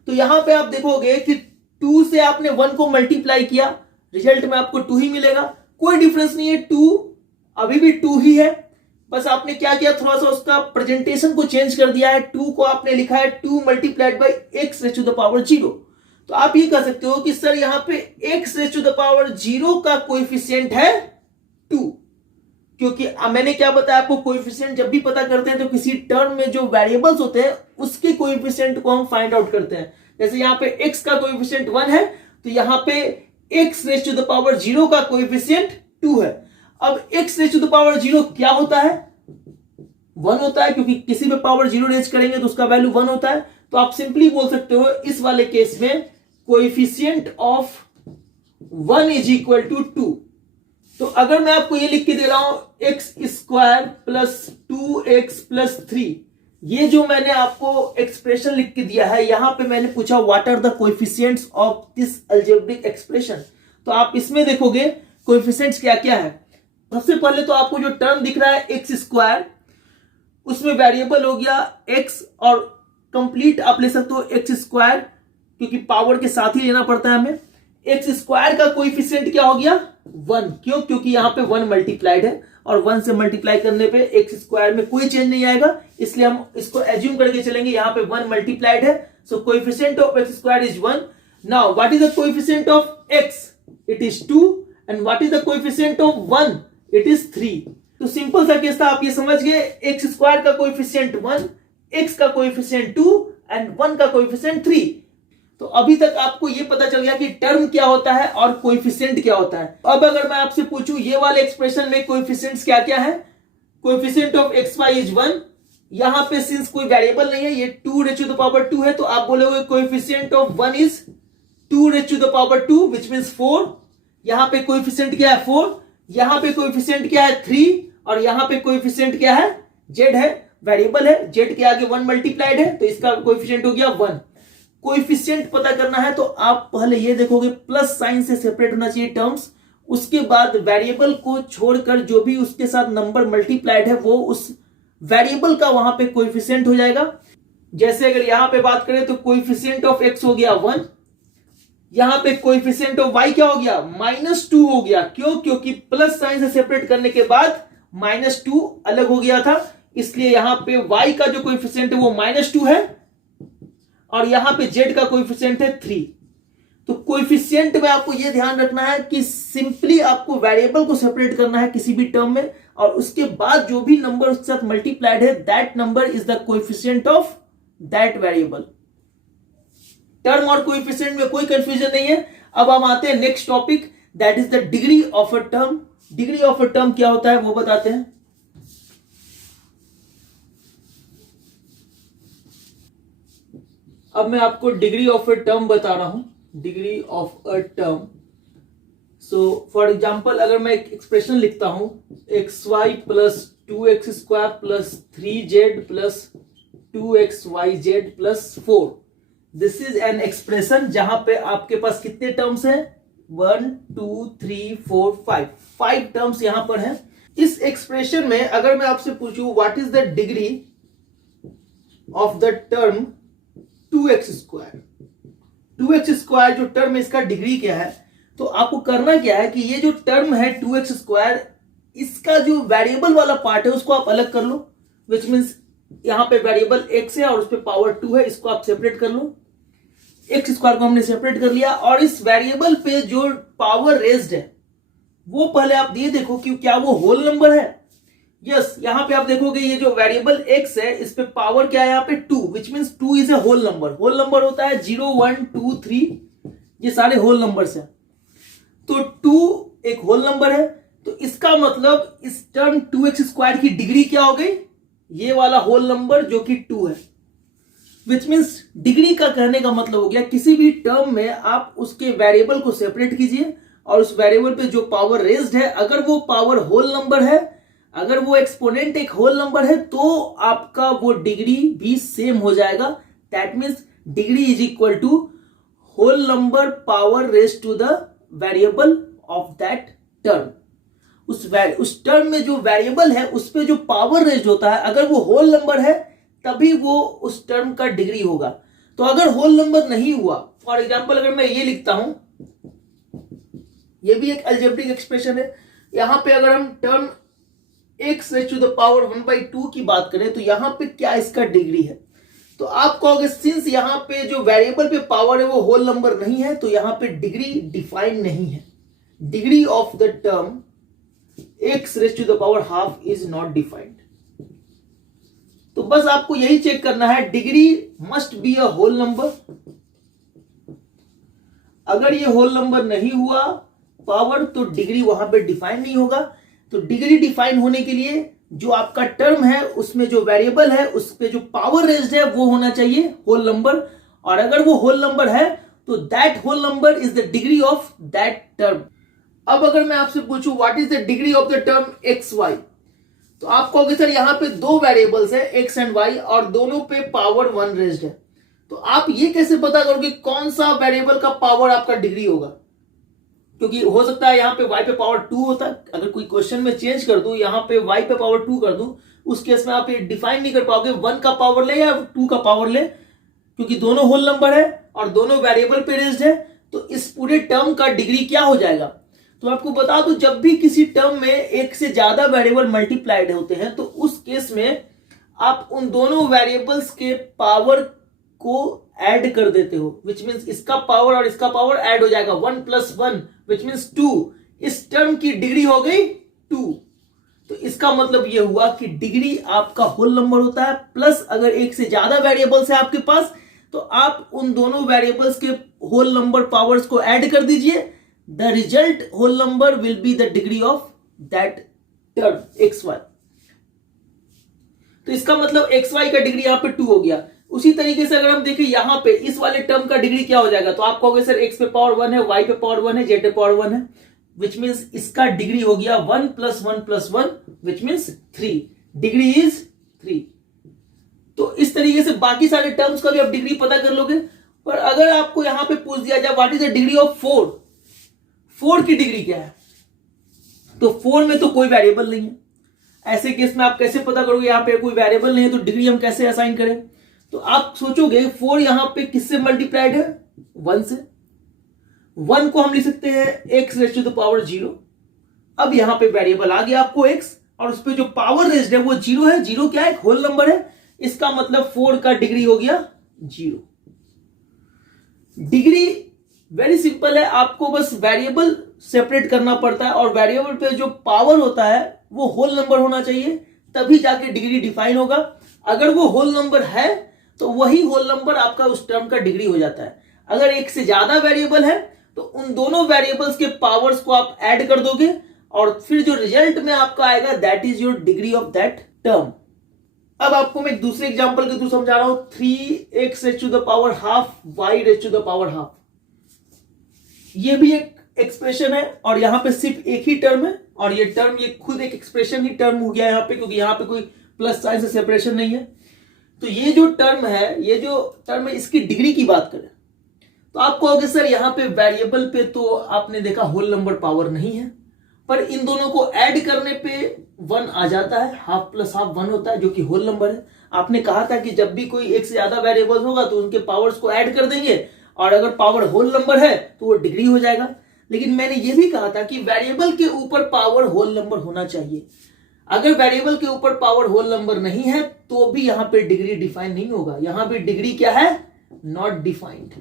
तो यहां पे आप देखोगे कि 2 से आपने 1 को मल्टीप्लाई किया, रिजल्ट में आपको 2 ही मिलेगा, कोई डिफरेंस नहीं है, 2 अभी भी 2 ही है। बस आपने क्या किया, थोड़ा सा उसका प्रेजेंटेशन को चेंज कर दिया है। 2 को आपने लिखा है 2 multiplied by x raise to the power 0। तो आप ये कह सकते हो कि सर यहां पे x raise to the power 0 का कोएफिशिएंट है 2, क्योंकि मैंने क्या बताया आपको, कोएफिशिएंट जब भी पता करते हैं तो किसी टर्म में जो वेरिएबल्स होते हैं उसके कोएफिशिएंट को हम फाइंड आउट करते हैं। जैसे यहां पे x का कोएफिशिएंट 1 है तो यहां पे x raise to the power 0 का कोएफिशिएंट 2 है। अब x raise to the power 0 क्या होता है? 1 होता है, क्योंकि किसी पे पावर 0 रेज करेंगे तो उसका वैल्यू 1 होता है। तो आप सिंपली बोल सकते हो इस वाले केस में coefficient of 1 is equal to 2। तो अगर मैं आपको ये लिख के दे रहा हूं x square plus 2x plus 3, ये जो मैंने आपको एक्सप्रेशन लिख के दिया है, यहां पे मैंने पूछा what are the coefficients of this algebraic expression. तो आप इसमें देखोगे कोएफिशिएंट्स क्या क्या है। सबसे पहले तो आपको जो टर्म दिख रहा है x स्क्वायर, उसमें वेरिएबल हो गया एक्स, और कंप्लीट आप ले सकते हो एक्स स्क्वायर, क्योंकि पावर के साथ ही लेना पड़ता है हमें। एक्स स्क्वायर का कोएफिशिएंट क्या हो गया 1, क्यों? क्योंकि यहां पे 1 मल्टीप्लाइड है और 1 से मल्टीप्लाई करने पे एक्स स्क्वायर में कोई चेंज नहीं आएगा, इसलिए हम इसको एज्यूम करके चलेंगे यहां पे 1 मल्टीप्लाइड है, so coefficient of X square is 1। Now what is the coefficient of X? It is 2, and what is the coefficient of 1? It is 3। तो सिंपल सा केस था, आप ये समझ गए, एक्स स्क्वायर का कोएफिशिएंट 1, एक्स का कोएफिशिएंट 2 एंड 1 का कोएफिशिएंट 3। तो अभी तक आपको ये पता चल गया कि टर्म क्या होता है और कोएफिशिएंट क्या होता है। अब अगर मैं आपसे पूछूं ये वाले एक्सप्रेशन में कोएफिशिएंट्स क्या क्या है? Coefficient of X Y is 1, यहां पे सिंस कोई वेरिएबल नहीं है, ये 2 रेज़ टू द पावर 2 है, तो आप बोलोगे coefficient of 1 is 2 raise to the power 2 which means 4। यहां पे कोएफिशिएंट क्या है 4, यहां पे कोएफिशिएंट क्या है 3, और यहां पे कोएफिशिएंट क्या है z है, वेरिएबल है, z के आगे 1 मल्टीप्लाइड है, तो इसका कोएफिशिएंट हो गया 1। कोएफिशिएंट पता करना है तो आप पहले ये देखोगे प्लस साइन से सेपरेट होना चाहिए टर्म्स, उसके बाद वेरिएबल को छोड़कर जो भी उसके साथ नंबर मल्टीप्लाइड है वो उस वेरिएबल का वहां पे कोएफिशिएंट हो जाएगा। जैसे अगर यहां पे बात करें तो कोएफिशिएंट ऑफ x हो गया 1, यहां पे कोएफिशिएंट ऑफ y क्या हो गया -2 हो गया, क्यों? क्योंकि प्लस साइन से सेपरेट करने के बाद -2 अलग हो गया था, इसलिए यहां पे y का जो कोएफिशिएंट है वो -2 है, और यहां पे z का कोएफिशिएंट है 3। तो कोएफिशिएंट में आपको यह ध्यान रखना है कि सिंपली आपको वेरिएबल को सेपरेट करना है किसी भी टर्म में, और उसके बाद जो भी नंबर उसके साथ मल्टीप्लाइड है that number is the coefficient of that variable. Term और कोएफिशिएंट में कोई कंफ्यूजन नहीं है। अब हम आते हैं next topic, that is the degree of a term. Degree of a term क्या होता है वो बताते हैं। अब मैं आपको डिग्री ऑफ अ टर्म बता रहा हूं, degree of a term. So for example अगर मैं एक एक्सप्रेशन लिखता हूं xy plus 2x square plus 3z plus 2xyz plus 4, this is an expression जहां पे आपके पास कितने टर्म्स हैं 1 2 3 4 5 टर्म्स यहां पर हैं। इस एक्सप्रेशन में अगर मैं आपसे पूछूं what is the degree of the term 2x square, 2x square जो टर्म है इसका डिग्री क्या है, तो आपको करना क्या है कि ये जो टर्म है 2x स्क्वायर, इसका जो वेरिएबल वाला पार्ट है उसको आप अलग कर लो, विच मीन्स यहां पे वेरिएबल x है और उस पर पावर 2 है, इसको आप सेपरेट कर लो। एक्स स्क्वायर को हमने सेपरेट कर लिया, और इस वेरिएबल पे जो पावर रेज्ड है वो पहले आप ये देखो कि क्या वो होल नंबर है। यस, यहां पे आप देखोगे ये जो वेरिएबल x है इस पे पावर क्या है यहाँ पे 2, which means 2 is a whole number. Whole number होता है 0 1 2 3, ये सारे होल नंबर्स हैं, तो 2 एक होल नंबर है, तो इसका मतलब इस टर्म 2x स्क्वायर की डिग्री क्या हो गई, ये वाला होल नंबर जो कि 2 है। विच मीन्स डिग्री का कहने का मतलब हो गया किसी भी टर्म में आप उसके वेरिएबल को सेपरेट कीजिए, और उस वेरिएबल पे जो पावर रेज्ड है अगर वो पावर होल नंबर है, अगर वो एक्सपोनेंट एक होल नंबर है, तो आपका वो डिग्री भी सेम हो जाएगा। That means degree is equal to whole number power raised to the variable of that term. उस टर्म में जो वेरिएबल है उस पे जो पावर रेज्ड होता है अगर वो होल नंबर है तभी वो उस टर्म का डिग्री होगा। तो अगर होल नंबर नहीं हुआ, फॉर एग्जांपल अगर मैं ये लिखता हूं, ये भी एक अलजेब्रिक एक्सप्रेशन है, यहां पे अगर हम term x raise to the power 1/2 की बात करें तो यहां पे क्या इसका डिग्री है, तो आप कहोगे सिंस यहां पे जो वेरिएबल पे पावर है वो होल नंबर नहीं है तो यहां पे डिग्री डिफाइन नहीं है। Degree of the term x raise to the power half is not defined. तो बस आपको यही चेक करना है, degree must be a whole number. अगर ये होल नंबर नहीं हुआ पावर तो डिग्री वहां पे डिफाइन नहीं होगा। तो डिग्री डिफाइन होने के लिए जो आपका टर्म है उसमें जो वेरिएबल है उस पे जो पावर रेज्ड है वो होना चाहिए होल नंबर, और अगर वो होल नंबर है तो that whole number is the degree of that term. अब अगर मैं आपसे पूछूं what is the degree of the term X Y, तो आप कहोगे सर यहां पे दो वेरिएबल्स है एक्स एंड वाई और दोनों पे पावर 1 रेज्ड है, तो आप ये कैसे पता करोगे कौन सा वेरिएबल का पावर आपका डिग्री होगा, क्योंकि हो सकता है यहां पे y पे पावर 2 होता है। अगर कोई क्वेश्चन में चेंज कर दूं, यहां पे y पे पावर 2 कर दूं उस केस में आप ये डिफाइन नहीं कर पाओगे 1 का पावर ले या 2 का पावर ले, क्योंकि दोनों होल नंबर है और दोनों वेरिएबल पे रेज्ड है। तो इस पूरे टर्म का डिग्री क्या हो जाएगा? तो आपको बता दूं, जब भी किसी टर्म में एक से ज्यादा वेरिएबल मल्टीप्लाइड होते हैं तो उस केस में आप उन दोनों वेरिएबल्स के पावर को ऐड कर देते हो, विच मीन्स इसका पावर और इसका पावर ऐड हो जाएगा, 1 + 1 विच मीन्स 2। इस टर्म की डिग्री हो गई 2। तो इसका मतलब यह हुआ कि डिग्री आपका होल नंबर होता है, प्लस अगर एक से ज्यादा वेरिएबल्स है आपके पास तो आप उन दोनों वेरिएबल्स के होल नंबर पावर्स को ऐड कर दीजिए। The result whole number will be the degree of that term xy। तो इसका मतलब xy का डिग्री यहां पे 2 हो गया। उसी तरीके से अगर हम देखें यहां पे इस वाले टर्म का डिग्री क्या हो जाएगा, तो आप कहोगे सर x पे पावर 1 है, y पे पावर 1 है, z पे पावर 1 है, विच मीन्स इसका डिग्री हो गया 1 + 1 + 1 विच मीन्स 3। Degree is 3। तो इस तरीके से बाकी सारे टर्म्स का भी आप डिग्री पता कर लोगे। पर अगर आपको यहां पे पूछ दिया जाए what is the degree of 4, 4 की डिग्री क्या है, तो 4 में तो कोई वेरिएबल नहीं है। ऐसे केस में आप कैसे पता करोगे यहां पे कोई वेरिएबल नहीं है तो डिग्री हम कैसे असाइन करें? तो आप सोचोगे 4 यहां पे किससे मल्टीप्लाइड है? 1 से। 1 को हम लिख सकते हैं x⁻⁴। अब यहां पे वेरिएबल आ गया आपको x और उस पर जो पावर रेज्ड है वो 0 है। 0 क्या है? होल नंबर है। इसका मतलब 4 का डिग्री हो गया 0। डिग्री वेरी सिंपल है, आपको बस वेरिएबल सेपरेट करना पड़ता है और वेरिएबल पे जो पावर होता है वो होल नंबर होना चाहिए, तभी जाके डिग्री डिफाइन होगा। अगर वो होल नंबर है तो वही होल नंबर आपका उस टर्म का डिग्री हो जाता है। अगर एक से ज्यादा वेरिएबल है तो उन दोनों वेरिएबल्स के पावर्स को आप ऐड कर दोगे और फिर जो रिजल्ट में आपका आएगा that is your degree of that term. अब आपको मैं एक दूसरे एग्जांपल के थ्रू समझा रहा हूं। 3x⁻½ y⁻²। ये भी एक एक्सप्रेशन है और यहां पे सिर्फ एक ही टर्म है और ये टर्म ये खुद एक एक्सप्रेशन ही टर्म हो गया यहां पे, क्योंकि यहां पे कोई प्लस साइन से सेपरेशन नहीं है। तो ये जो टर्म है, इसकी डिग्री की बात करें तो आप कहोगे सर यहां पे वेरिएबल पे तो आपने देखा होल नंबर पावर नहीं है, पर इन दोनों को ऐड करने पे 1 आ जाता है, हाफ प्लस हाफ 1 होता है जो कि होल नंबर है। आपने कहा था कि जब भी कोई एक से ज्यादा वेरिएबल होगा तो उनके पावर्स को ऐड कर देंगे और अगर पावर होल नंबर है तो वो डिग्री हो जाएगा। लेकिन मैंने ये भी कहा था कि वेरिएबल के ऊपर पावर होल नंबर होना चाहिए। अगर वेरिएबल के ऊपर पावर होल नंबर नहीं है तो भी यहां पे डिग्री डिफाइन नहीं होगा। यहां पे डिग्री क्या है? Not defined.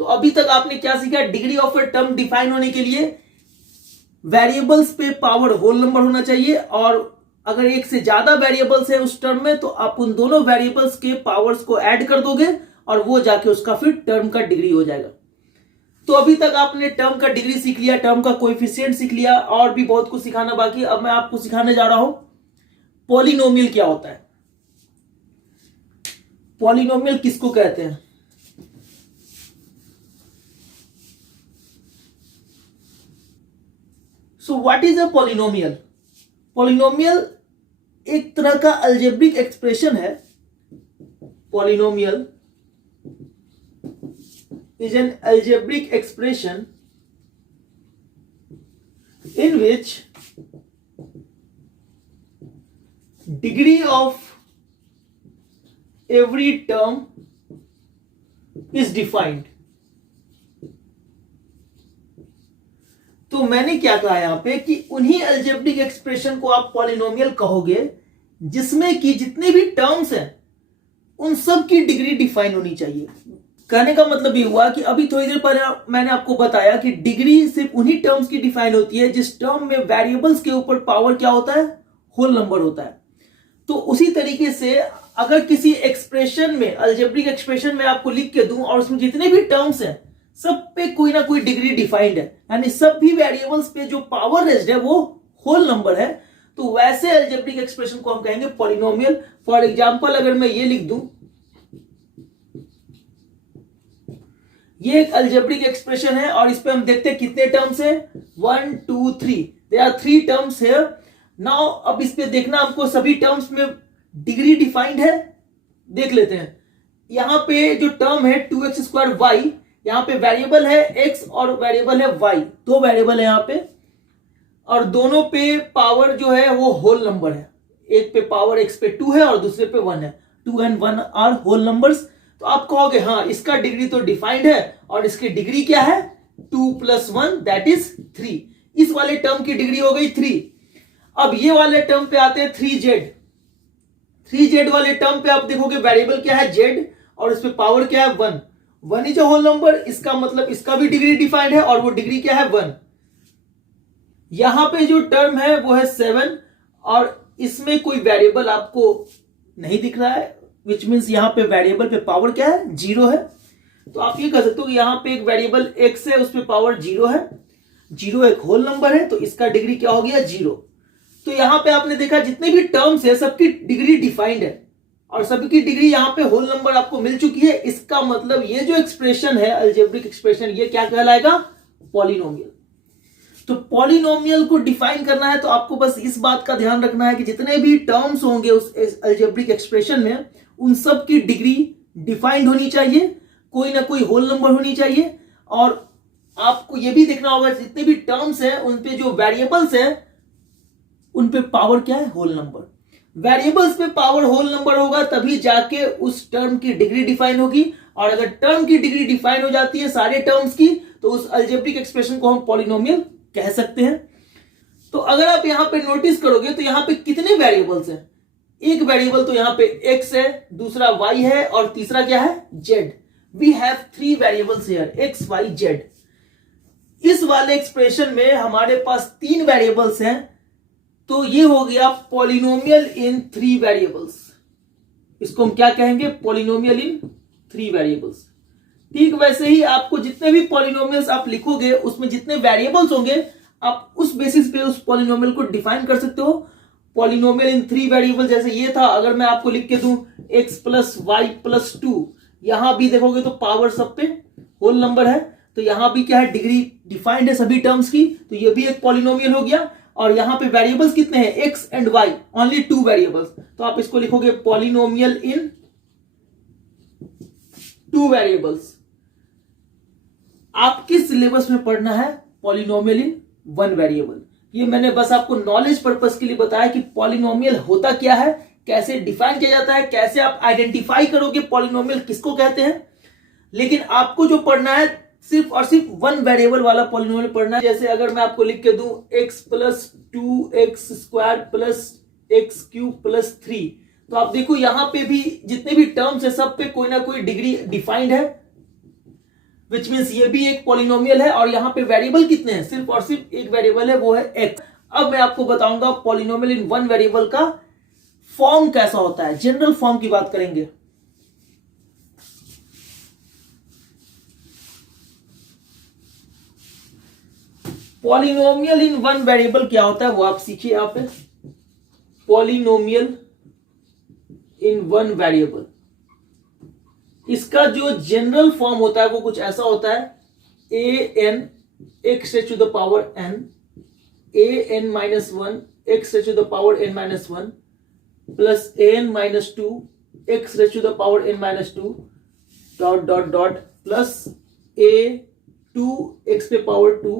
तो अभी तक आपने क्या सीखा? Degree of a term define होने के लिए वेरिएबल्स पे पावर होल नंबर होना चाहिए और अगर एक से ज्यादा वेरिएबल्स है उस टर्म में तो आप उन दोनों वेरिएबल्स के पावर्स को ऐड कर दोगे और वो जाके उसका फिर टर्म का डिग्री हो जाएगा। तो अभी तक आपने टर्म का डिग्री सीख लिया, टर्म का कोएफिशिएंट सीख लिया और भी बहुत कुछ सिखाना बाकी। अब मैं आपको सिखाने जा रहा हूं पॉलिनोमियल क्या होता है। पॉलिनोमियल किसको कहते हैं? So what is a polynomial? Polynomial एक तरह का अलजेब्रिक एक्सप्रेशन है। Polynomial is an algebraic expression in which degree of every term is defined। तो मैंने क्या कहा यहां पे कि उन्हीं अलजेब्रिक एक्सप्रेशन को आप पॉलिनोमियल कहोगे जिसमें कि जितने भी टर्म्स हैं उन सब की डिग्री डिफाइन होनी चाहिए। कहने का मतलब ये हुआ कि अभी थोड़ी देर पहले मैंने आपको बताया कि डिग्री सिर्फ उन्हीं टर्म्स की डिफाइन होती है जिस टर्म में वेरिएबल्स के ऊपर पावर क्या होता है? होल नंबर होता है। तो उसी तरीके से अगर किसी एक्सप्रेशन में, अलजेब्रिक एक्सप्रेशन में आपको लिख के दूं और उसमें जितने भी टर्म्स हैं सब पे कोई ना कोई डिग्री डिफाइंड है, यानी सब भी वेरिएबल्स पे जो पावर रेज्ड है वो होल नंबर है, तो वैसे अलजेब्रिक एक्सप्रेशन को हम कहेंगे पॉलिनोमियल। फॉर एग्जांपल अगर मैं ये लिख दूं, ये एक अलजेब्रिक एक्सप्रेशन है और इस पे हम देखते हैं कितने टर्म्स हैं, 1 2 3, there are 3 terms here. Now अब इस पे देखना आपको सभी टर्म्स में डिग्री डिफाइंड है। देख लेते हैं, यहां पे जो टर्म है 2x²y, यहां पे वेरिएबल है x और वेरिएबल है y, दो वेरिएबल है यहां पे। और दोनों पे पावर जो है वो होल नंबर है, एक पे पावर x पे 2 है और दूसरे पे 1 है, 2 and 1 आर होल नंबर्स। तो आप कहोगे हाँ इसका डिग्री तो डिफाइंड है और इसकी डिग्री क्या है 2 + 1 दैट इज 3। इस वाले टर्म की डिग्री हो गई 3। अब ये वाले टर्म पे आते हैं 3z। 3z वाले टर्म पे आप देखोगे वेरिएबल क्या है z और इस पे पावर क्या है 1। 1 इज अ होल नंबर, इसका मतलब इसका भी डिग्री डिफाइंड है और वो डिग्री क्या है 1। यहां पे जो टर्म है वो है 7 और इसमें कोई वेरिएबल आपको नहीं दिख रहा है, विच मीन्स यहां पे वेरिएबल पे पावर क्या है 0 है। तो आप ये कह सकते हो कि यहां पे एक वेरिएबल x है उस पे पावर 0 है, 0 एक होल नंबर है तो इसका डिग्री क्या हो गया 0। तो यहां पे आपने देखा जितने भी टर्म्स है सबकी डिग्री डिफाइंड है और सबकी डिग्री यहां पे होल नंबर आपको मिल चुकी है। इसका मतलब ये जो एक्सप्रेशन है अलजेब्रिक एक्सप्रेशन ये क्या कहलाएगा पॉलिनोमियल। तो पॉलिनोमियल को डिफाइन करना है तो आपको बस इस बात का ध्यान रखना है कि जितने भी टर्म्स होंगे उस अलजेब्रिक एक्सप्रेशन में उन सब की डिग्री डिफाइंड होनी चाहिए, कोई ना कोई होल नंबर होनी चाहिए। और आपको यह भी देखना होगा जितने भी टर्म्स हैं उन पे जो वेरिएबल्स हैं उन पे पावर क्या है होल नंबर। वेरिएबल्स पे पावर होल नंबर होगा तभी जाके उस टर्म की डिग्री डिफाइन होगी और अगर टर्म की डिग्री डिफाइन हो जाती है सारे टर्म्स की तो उस अलजेब्रिक एक्सप्रेशन को हम पॉलिनोमियल कह सकते हैं। तो अगर आप यहां पे नोटिस करोगे तो यहां पे कितने वेरिएबल्स हैं, एक वेरिएबल तो यहां पे x है, दूसरा y है और तीसरा क्या है z। We have 3 variables here x y z। इस वाले एक्सप्रेशन में हमारे पास 3 वेरिएबल्स हैं तो ये हो गया पॉलिनोमियल इन 3 वेरिएबल्स। इसको हम क्या कहेंगे पॉलिनोमियल इन 3 वेरिएबल्स। ठीक वैसे ही आपको जितने भी पॉलिनोमियल्स आप लिखोगे उसमें जितने वेरिएबल्स होंगे आप उस बेसिस पे उस पॉलिनोमियल को डिफाइन कर सकते हो। पॉलिनोमियल इन 3 वेरिएबल जैसे ये था, अगर मैं आपको लिख के दूं x + y + 2, यहां भी देखोगे तो पावर सब पे होल नंबर है तो यहां भी क्या है डिग्री डिफाइंड है सभी टर्म्स की, तो ये भी एक पॉलिनोमियल हो गया। और यहां पे वेरिएबल्स कितने हैं x and y, only 2 variables, तो आप इसको लिखोगे पॉलिनोमियल इन 2 वेरिएबल्स। आपके सिलेबस में पढ़ना है पॉलिनोमियल इन 1 वेरिएबल। ये मैंने बस आपको नॉलेज पर्पस के लिए बताया कि पॉलिनोमियल होता क्या है, कैसे डिफाइन किया जाता है, कैसे आप आइडेंटिफाई करोगे पॉलिनोमियल किसको कहते हैं। लेकिन आपको जो पढ़ना है सिर्फ और सिर्फ 1 वेरिएबल वाला पॉलिनोमियल पढ़ना है। जैसे अगर मैं आपको लिख के दूं x + 2x² + x³ + 3, तो आप देखो यहां पे भी जितने भी टर्म्स है सब पे कोई ना कोई डिग्री डिफाइंड है, विच मीन्स ये भी एक पॉलिनोमियल है। और यहां पे वेरिएबल कितने हैं, सिर्फ और सिर्फ एक वेरिएबल है वो है x। अब मैं आपको बताऊंगा पॉलिनोमियल इन 1 वेरिएबल का फॉर्म कैसा होता है, जनरल फॉर्म की बात करेंगे। पॉलिनोमियल इन 1 वेरिएबल क्या होता है वो आप सीखिए यहां पे। पॉलिनोमियल इन 1 वेरिएबल, इसका जो जनरल फॉर्म होता है वो कुछ ऐसा होता है an x⁻n an-1 x⁻n-1 plus an-2 x⁻n-2 dot plus a2 x⁻2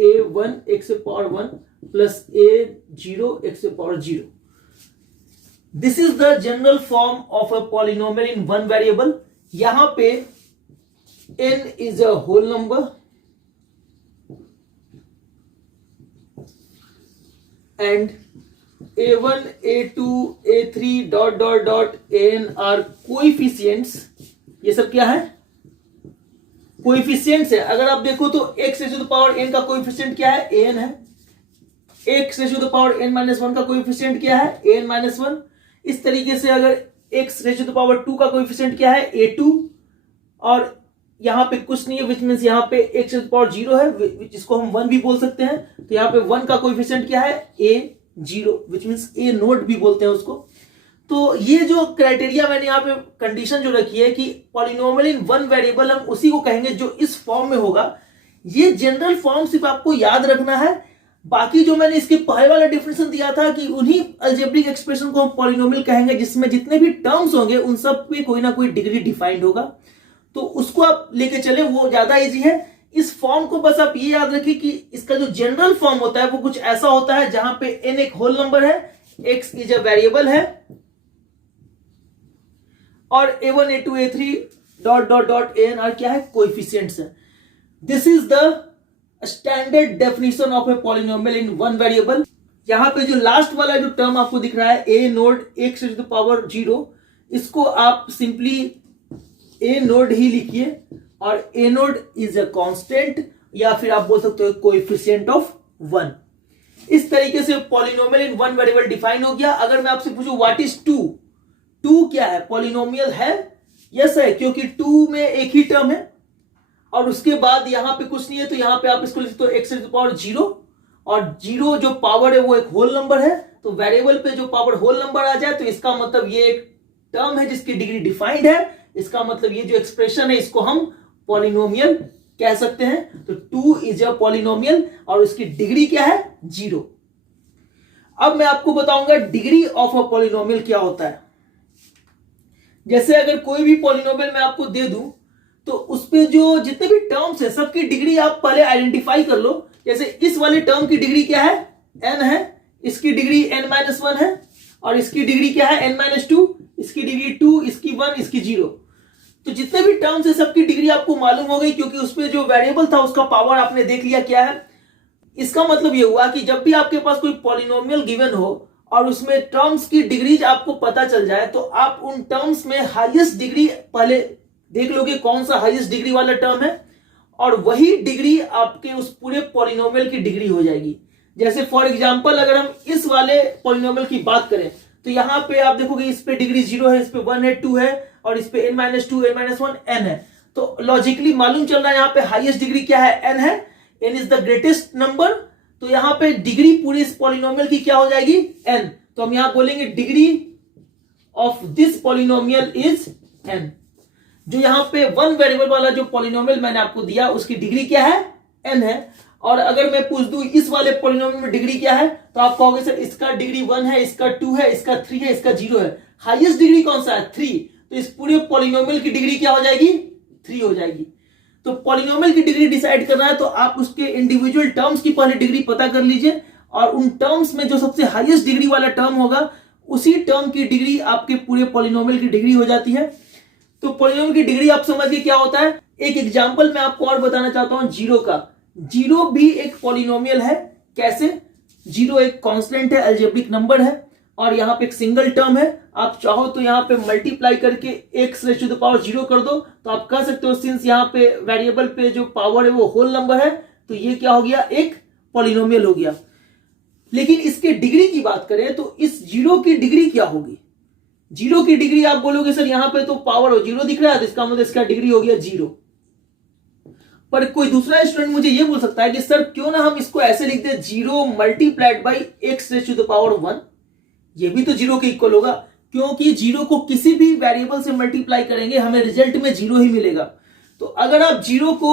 a1 x⁻1 plus a0 x⁻0। This is the general form of a polynomial in 1 variable. यहां पे n is a whole number and a1 a2 a3 dot an are coefficients. ये सब क्या है coefficients है। अगर आप देखो तो x⁻n का कोएफिशिएंट क्या है an है, x⁻n-1 का कोएफिशिएंट क्या है an-1। इस तरीके से अगर x⁻2 का कोएफिशिएंट क्या है a2 और यहां पे कुछ नहीं है, विच मींस यहां पे x⁻0 है जिसको हम 1 भी बोल सकते हैं, तो यहां पे 1 का कोएफिशिएंट क्या है a0 विच मींस a0 भी बोलते हैं उसको। तो ये जो क्राइटेरिया मैंने यहाँ पे कंडीशन जो रखी है कि पॉलिनोमियल इन 1 वेरिएबल हम उसी को कहेंगे जो इस फॉर्म में होगा। ये जनरल फॉर्म सिर्फ आपको याद रखना है। बाकी जो मैंने इसके पहले वाला डिफिनेशन दिया था कि उन्हीं अलजेब्रिक एक्सप्रेशन को हम पॉलिनोमियल कहेंगे जिसमें जितने भी टर्म्स होंगे उन सब पे कोई ना कोई डिग्री डिफाइंड होगा, तो उसको आप लेके चले वो ज्यादा इजी है। इस फॉर्म को बस आप ये याद रखिए कि इसका जो जनरल फॉर्म होता है वो कुछ ऐसा होता है जहां पे n एक होल नंबर है, x इज अ वेरिएबल है और a1 a2 a3 dot dot dot an क्या है, कोएफिशिएंट्स है। This is the standard definition of a polynomial in one variable. यहां पे जो लास्ट वाला जो टर्म आपको दिख रहा है a naught x to the power 0, इसको आप सिंपली a नोड ही लिखिए और a node is a constant या फिर आप बोल सकते हो कोएफिशिएंट ऑफ 1। इस तरीके से polynomial in one variable define हो गया। अगर मैं आपसे पूछूं व्हाट इज 2, 2 क्या है, पॉलिनोमियल है? यस है, क्योंकि 2 में एक ही टर्म है और उसके बाद यहां पे कुछ नहीं है, तो यहां पे आप इसको लिखते हो x टू द पावर 0 और 0 जो पावर है वो एक होल नंबर है, तो वेरिएबल पे जो पावर होल नंबर आ जाए तो इसका मतलब ये एक टर्म है जिसकी डिग्री डिफाइंड है। इसका मतलब ये जो एक्सप्रेशन है इसको हम पॉलिनोमियल कह सकते हैं। तो 2 इज अ पॉलिनोमियल और उसकी डिग्री क्या है, 0। अब मैं आपको बताऊंगा डिग्री ऑफ अ पॉलिनोमियल क्या होता है। जैसे अगर कोई भी पॉलिनोमियल मैं आपको दे दूं तो उसपे जो जितने भी टर्म्स है सबकी डिग्री आप पहले आइडेंटिफाई कर लो। जैसे इस वाले टर्म की डिग्री क्या है, n है, इसकी डिग्री n-1 है और इसकी डिग्री क्या है, n-2, इसकी डिग्री 2, इसकी 1, इसकी 0। तो जितने भी टर्म्स है सबकी डिग्री आपको मालूम हो गई क्योंकि उसपे जो वेरिएबल था उसका पावर आपने देख लिया क्या है। इसका मतलब ये हुआ कि जब भी आपके पास कोई पॉलिनोमियल गिवन हो और उसमें टर्म्स की डिग्रीज आपको पता चल जाए तो आप उन टर्म्स में हाईएस्ट डिग्री पहले देख लोगे कौन सा हाईएस्ट डिग्री वाला टर्म है और वही डिग्री आपके उस पूरे पॉलिनोमियल की डिग्री हो जाएगी। जैसे फॉर एग्जांपल अगर हम इस वाले पॉलिनोमियल की बात करें तो यहां पे आप देखोगे इस पे डिग्री 0 है, इस पे 1 है, 2 है और इस पे n-2, n-1, n है। तो लॉजिकली मालूम चल रहा है यहाँ पे हाईएस्ट डिग्री क्या है, n है, n is the greatest number. तो यहां पे डिग्री पूरी इस पॉलिनोमियल की क्या हो जाएगी, n। तो हम यहां बोलेंगे degree of this polynomial is n। जो यहां पे वन वेरिएबल वाला जो पॉलिनोमियल मैंने आपको दिया उसकी डिग्री क्या है, n है। और अगर मैं पूछ दूं इस वाले पॉलिनोमियल में डिग्री क्या है तो आप कहोगे सर इसका डिग्री 1 है, इसका 2 है, इसका 3 है, इसका 0 है। हाईएस्ट डिग्री कौन सा है, 3। तो इस पूरे पॉलिनोमियल की डिग्री क्या हो जाएगी, 3 हो जाएगी। तो पॉलिनोमियल की डिग्री डिसाइड करना है तो आप उसके इंडिविजुअल टर्म्स की पहले डिग्री पता कर लीजिए और उन टर्म्स में जो सबसे हाईएस्ट डिग्री वाला टर्म होगा उसी टर्म की डिग्री आपके पूरे पॉलिनोमियल की डिग्री हो जाती है। तो पॉलिनोमियल की डिग्री आप समझ गए क्या होता है। एक एग्जांपल मैं आपको और बताना चाहता हूं जीरो का। जीरो भी एक पॉलिनोमियल है। कैसे, जीरो एक कांस्टेंट है, अलजेब्रिक नंबर है और यहां पे एक सिंगल टर्म है। आप चाहो तो यहां पे मल्टीप्लाई करके x raise to the power 0 कर दो तो आप कह सकते हो सिंस यहां पे वेरिएबल पे जो पावर है वो होल नंबर है तो ये क्या हो गया, एक पॉलिनोमियल हो गया। लेकिन इसके डिग्री की बात करें तो इस जीरो की डिग्री क्या होगी। जीरो की डिग्री आप बोलोगे सर यहां पे तो पावर हो 0 दिख रहा है तो इसका मतलब इसका डिग्री हो गया 0। पर कोई दूसरा स्टूडेंट मुझे ये बोल सकता है कि सर क्यों ना हम इसको ऐसे लिख दे 0 multiplied by x raise to the power 1, ये भी तो 0 के इक्वल होगा क्योंकि 0 को किसी भी वेरिएबल से मल्टीप्लाई करेंगे हमें रिजल्ट में 0 ही मिलेगा। तो अगर आप 0 को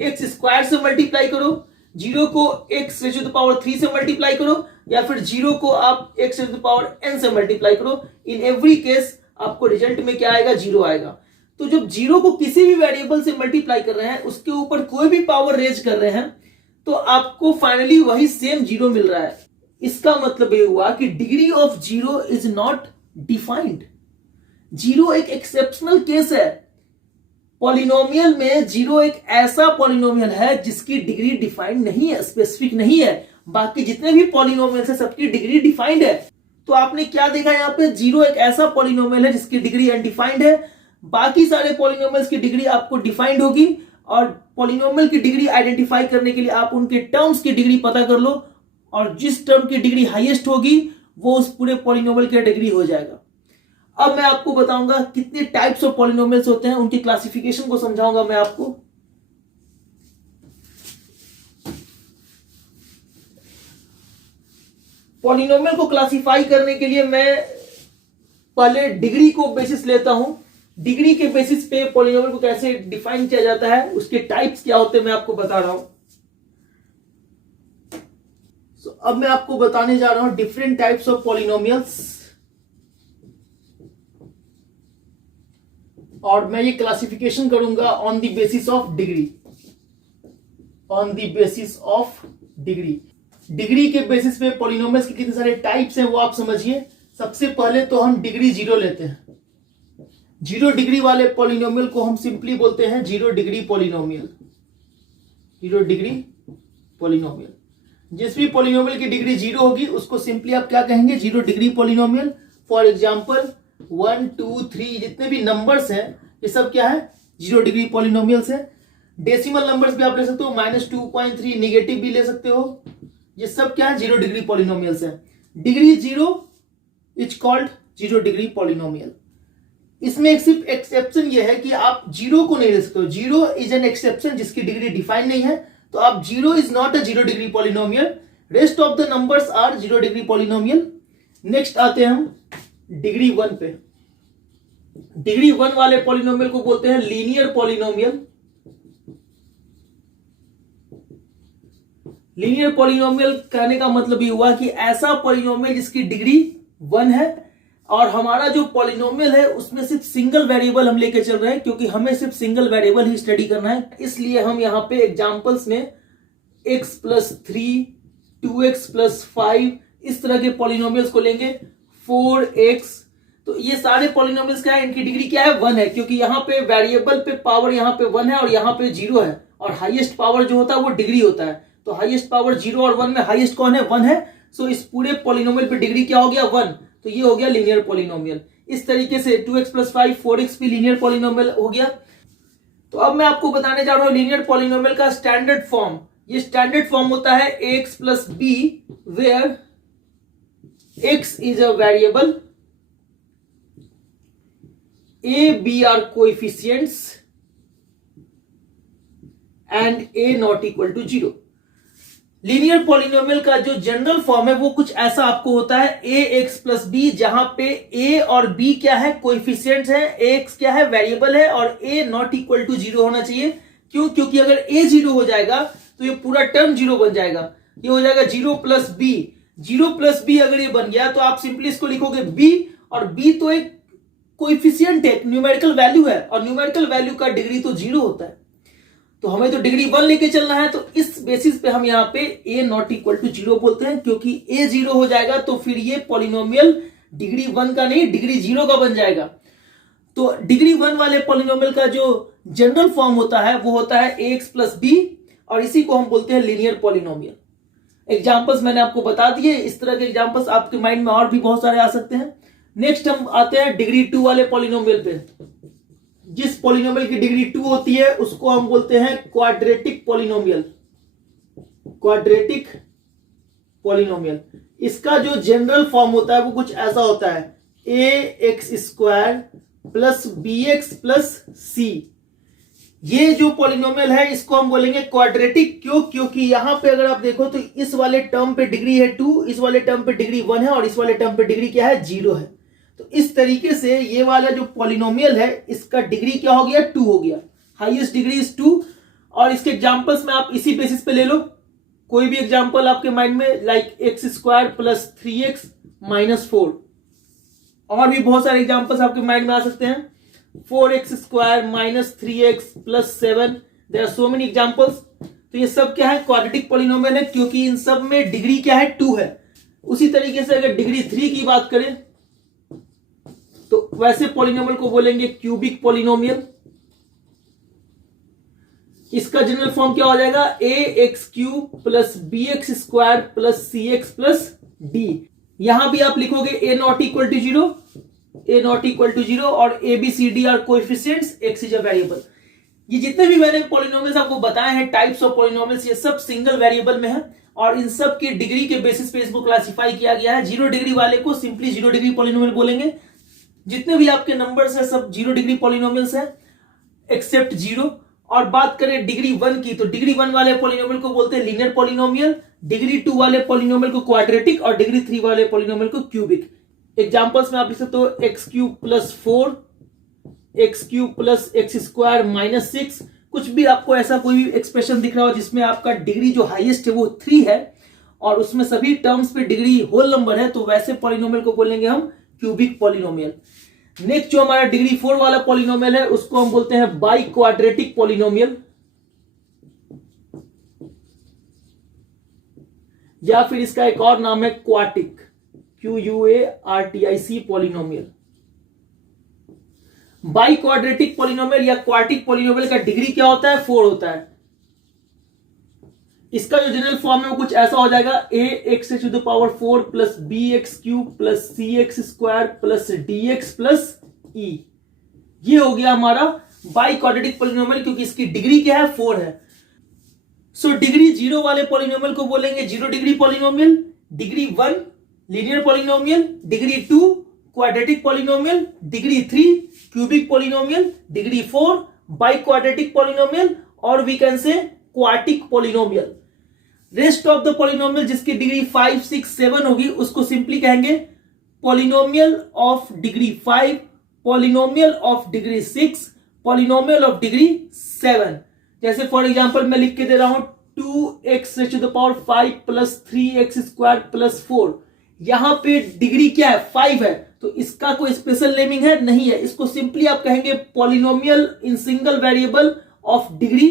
x स्क्वायर से मल्टीप्लाई करो, 0 को x raise to the power 3 से मल्टीप्लाई करो या फिर 0 को आप x raise to the power n से मल्टीप्लाई करो, इन एवरी केस आपको रिजल्ट में क्या आएगा, 0 आएगा। तो जब 0 को किसी भी वेरिएबल से मल्टीप्लाई कर रहे हैं उसके ऊपर कोई भी पावर रेज कर रहे हैं तो आपको फाइनली वही सेम 0 मिल रहा है। इसका मतलब ये हुआ कि degree of 0 is not defined. 0 एक एक्सेप्शनल केस है। पॉलिनोमियल में 0 एक ऐसा पॉलिनोमियल है जिसकी डिग्री डिफाइंड नहीं है, स्पेसिफिक नहीं है। बाकी जितने भी पॉलिनोमियल है सबकी डिग्री डिफाइंड है। तो आपने क्या देखा यहाँ पे, 0 एक ऐसा पॉलिनोमियल है जिसकी डिग्री अनडिफाइंड है। बाकी सारे पॉलिनोमियल्स की डिग्री आपको डिफाइंड होगी और पॉलिनोमियल की डिग्री आइडेंटिफाई करने के लिए आप उनके टर्म्स की डिग्री पता कर लो और जिस टर्म की डिग्री हाईएस्ट होगी वो उस पूरे पॉलिनोमियल की डिग्री हो जाएगा। अब मैं आपको बताऊंगा कितने टाइप्स ऑफ पॉलिनोमियल्स होते हैं, उनकी क्लासिफिकेशन को समझाऊंगा मैं आपको। पॉलिनोमियल को क्लासिफाई करने के लिए मैं पहले डिग्री को बेसिस लेता हूं। डिग्री के बेसिस पे पॉलिनोमियल को कैसे डिफाइन किया जाता है, उसके टाइप्स क्या होते हैं मैं आपको बता रहा हूं। अब मैं आपको बताने जा रहा हूं डिफरेंट टाइप्स ऑफ पॉलिनोमियल्स और मैं ये क्लासिफिकेशन करूंगा on the basis of degree. On the basis of degree. Degree के बेसिस पे पॉलिनोमियल्स के कितने सारे टाइप्स हैं वो आप समझिए। सबसे पहले तो हम डिग्री 0 लेते हैं। 0 डिग्री वाले पॉलिनोमियल को हम सिंपली बोलते हैं 0 डिग्री पॉलिनोमियल। 0 डिग्री पॉलिनोमियल, जिस भी पॉलिनोमियल की डिग्री 0 होगी उसको सिंपली आप क्या कहेंगे, 0 डिग्री पॉलिनोमियल। फॉर एग्जांपल 1 2 3 जितने भी नंबर्स हैं ये सब क्या है, 0 डिग्री पॉलिनोमियल्स है। डेसिमल नंबर्स भी आप ले सकते हो, -2.3, निगेटिव भी ले सकते हो, ये सब क्या है, 0 डिग्री पॉलिनोमियल्स है। Degree 0 is called 0 degree polynomial. इसमें एक सिर्फ एक्सेप्शन ये है कि आप 0 को नहीं ले सकते हो। 0 इज एन एक्सेप्शन जिसकी डिग्री डिफाइन नहीं है, तो आप 0 is not a 0 degree polynomial. Rest of the numbers are 0 degree polynomial. Next आते हैं हम डिग्री 1 पे। डिग्री 1 वाले पॉलिनोमियल को बोलते हैं लीनियर पॉलिनोमियल। लीनियर पॉलिनोमियल कहने का मतलब ये हुआ कि ऐसा पॉलिनोमियल जिसकी डिग्री 1 है और हमारा जो पॉलिनोमियल है उसमें सिर्फ सिंगल वेरिएबल हम लेके चल रहे हैं, क्योंकि हमें सिर्फ सिंगल वेरिएबल ही स्टडी करना है। इसलिए हम यहां पे एग्जांपल्स में x + 3, 2x + 5 इस तरह के पॉलिनोमियल्स को लेंगे, 4x। तो ये सारे पॉलिनोमियल्स क्या है, इनकी डिग्री क्या है, 1 है, क्योंकि यहाँ पे वेरिएबल पे पावर यहाँ पे 1 है और यहाँ पे 0 है, और हाईएस्ट पावर जो होता है वो डिग्री होता है। तो हाईएस्ट पावर 0 और 1 में हाईएस्ट कौन है, 1 है। सो इस पूरे पॉलिनोमियल पे डिग्री क्या हो गया, 1। तो ये हो गया लीनियर पॉलिनोमियल। इस तरीके से 2x + 5, 4x भी लीनियर पॉलिनोमियल हो गया। तो अब मैं आपको बताने जा रहा हूं लीनियर पॉलिनोमियल का स्टैंडर्ड फॉर्म। ये स्टैंडर्ड फॉर्म होता है ax + b, where x is a variable, a b are coefficients and a not equal to 0। Linear polynomial का जो जनरल फॉर्म है वो कुछ ऐसा आपको होता है ax + b, जहां पे a और b क्या है, कोएफिशिएंट्स हैं, ax क्या है, वेरिएबल है, और a नॉट इक्वल टू 0 होना चाहिए। क्यों, क्योंकि अगर a 0 हो जाएगा तो ये पूरा टर्म 0 बन जाएगा। ये हो जाएगा 0 + b। 0 + b अगर ये बन गया तो आप सिंपली इसको लिखोगे b, और b तो एक कोएफिशिएंट है, न्यूमेरिकल वैल्यू है, और न्यूमेरिकल वैल्यू का डिग्री तो 0 होता है। तो हमें तो डिग्री 1 लेके चलना है, तो इस बेसिस पे हम यहाँ पे a नॉट इक्वल टू 0 बोलते हैं, क्योंकि a 0 हो जाएगा तो फिर ये पॉलिनोमियल डिग्री 1 का नहीं, डिग्री 0 का बन जाएगा। तो डिग्री 1 वाले पॉलिनोमियल का जो जनरल फॉर्म होता है वो होता है ax + b, और इसी को हम बोलते हैं लीनियर पॉलिनोमियल। एग्जांपल्स मैंने आपको बता दिए, इस तरह के एग्जांपल्स आपके माइंड में और भी बहुत सारे आ सकते हैं। नेक्स्ट हम आते हैं डिग्री 2 वाले पॉलिनोमियल पे। जिस पॉलिनोमियल की डिग्री 2 होती है उसको हम बोलते हैं क्वाड्रेटिक पॉलिनोमियल। क्वाड्रेटिक पॉलिनोमियल, इसका जो जनरल फॉर्म होता है वो कुछ ऐसा होता है, ax² + bx + c। ये जो पॉलिनोमियल है इसको हम बोलेंगे क्वाड्रेटिक। क्यों, क्योंकि यहां पे अगर आप देखो तो इस वाले टर्म पे डिग्री है 2, इस वाले टर्म पे डिग्री 1 है, और इस वाले टर्म पे डिग्री क्या है, 0 है। तो इस तरीके से ये वाला जो पॉलिनोमियल है इसका डिग्री क्या हो गया, 2 हो गया। Highest degree is 2। और इसके एग्जांपल्स में आप इसी बेसिस पे ले लो, कोई भी एग्जांपल आपके माइंड में, लाइक x² + 3x - 4। और भी बहुत सारे एग्जांपल्स आपके माइंड में आ सकते हैं, 4x² - 3x + 7। There are so many examples. तो ये सब क्या है, क्वाड्रेटिक पॉलिनोमियल है, क्योंकि इन सब में डिग्री क्या है, 2 है। उसी तरीके से अगर डिग्री 3 की बात करें तो वैसे पॉलिनोमियल को बोलेंगे क्यूबिक पॉलिनोमियल। इसका जनरल फॉर्म क्या हो जाएगा, ax³ + bx² + cx + d। यहां भी आप लिखोगे a not equal to 0, a not equal to 0, और a b c d are coefficients, x is a variable. ये जितने भी मैंने पॉलिनोमियल्स आपको बताए हैं, टाइप्स ऑफ पॉलिनोमियल्स, ये सब सिंगल वेरिएबल में है, और इन सब की डिग्री के बेसिस पे इसको क्लासिफाई किया गया है। 0 डिग्री वाले को सिंपली 0 डिग्री पॉलिनोमियल बोलेंगे। जितने भी आपके नंबर्स हैं सब 0 डिग्री पॉलिनोमियल्स हैं एक्सेप्ट 0। और बात करें डिग्री 1 की, तो डिग्री 1 वाले पॉलिनोमियल को बोलते हैं लीनियर पॉलिनोमियल, डिग्री 2 वाले पॉलिनोमियल को क्वाड्रेटिक, और डिग्री 3 वाले पॉलिनोमियल को क्यूबिक। एग्जांपल्स में आप लिख सकते हो x³ + 4, x³ + x² - 6। कुछ भी आपको ऐसा कोई भी एक्सप्रेशन दिख रहा हो जिसमें आपका डिग्री जो हाईएस्ट है वो 3 है, और उसमें सभी टर्म्स पे डिग्री होल नंबर है, तो वैसे पॉलिनोमियल को बोलेंगे हम क्यूबिक पॉलिनोमियल। नेक्स्ट जो हमारा डिग्री 4 वाला पॉलिनोमियल है उसको हम बोलते हैं बाई क्वाड्रेटिक पॉलिनोमियल। या फिर इसका एक और नाम है quartic, QUARTIC polynomial. By quadratic polynomial या क्वाटिक पॉलिनोमियल का डिग्री क्या होता है? 4 होता है। इसका जो जनरल फॉर्म है वो कुछ ऐसा हो जाएगा, ax⁴ plus bx³ plus cx² plus dx plus e। ये हो गया हमारा बाई क्वाड्रेटिक पॉलिनोमियल, क्योंकि इसकी डिग्री क्या है? 4 है। सो डिग्री 0 वाले पॉलिनोमियल को बोलेंगे 0 degree polynomial, degree 1 linear polynomial, degree 2 quadratic polynomial, degree 3 cubic polynomial, degree 4 biquadratic polynomial, और we can say quartic polynomial. Rest of the polynomial जिसकी डिग्री 5, 6, 7 होगी उसको सिंपली कहेंगे polynomial of degree 5, polynomial of degree 6, polynomial of degree 7। जैसे for example मैं लिख के दे रहा हूं 2x⁵ प्लस 3x² प्लस 4। यहां पे डिग्री क्या है? 5 है, तो इसका कोई स्पेशल नेमिंग है? नहीं है। इसको सिंपली आप कहेंगे polynomial in single variable of degree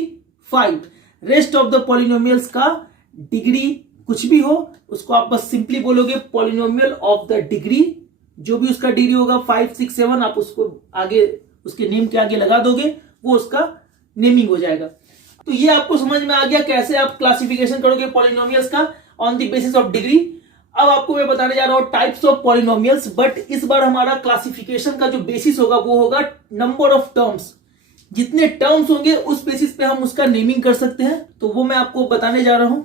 5। Rest of the polynomials का डिग्री कुछ भी हो उसको आप बस सिंपली बोलोगे पॉलिनोमियल ऑफ द डिग्री, जो भी उसका डिग्री होगा 5, 6, 7 आप उसको आगे उसके नेम के आगे लगा दोगे, वो उसका नेमिंग हो जाएगा। तो ये आपको समझ में आ गया कैसे आप क्लासिफिकेशन करोगे पॉलिनोमियल्स का on the basis of degree. अब आपको मैं बताने जा रहा हूं टाइप्स ऑफ पॉलिनोमियल्स, बट इस बार हमारा क्लासिफिकेशन का जो बेसिस होगा वो होगा नंबर ऑफ टर्म्स। जितने टर्म्स होंगे उस बेसिस पे हम उसका नेमिंग कर सकते हैं, तो वो मैं आपको बताने जा रहा हूं।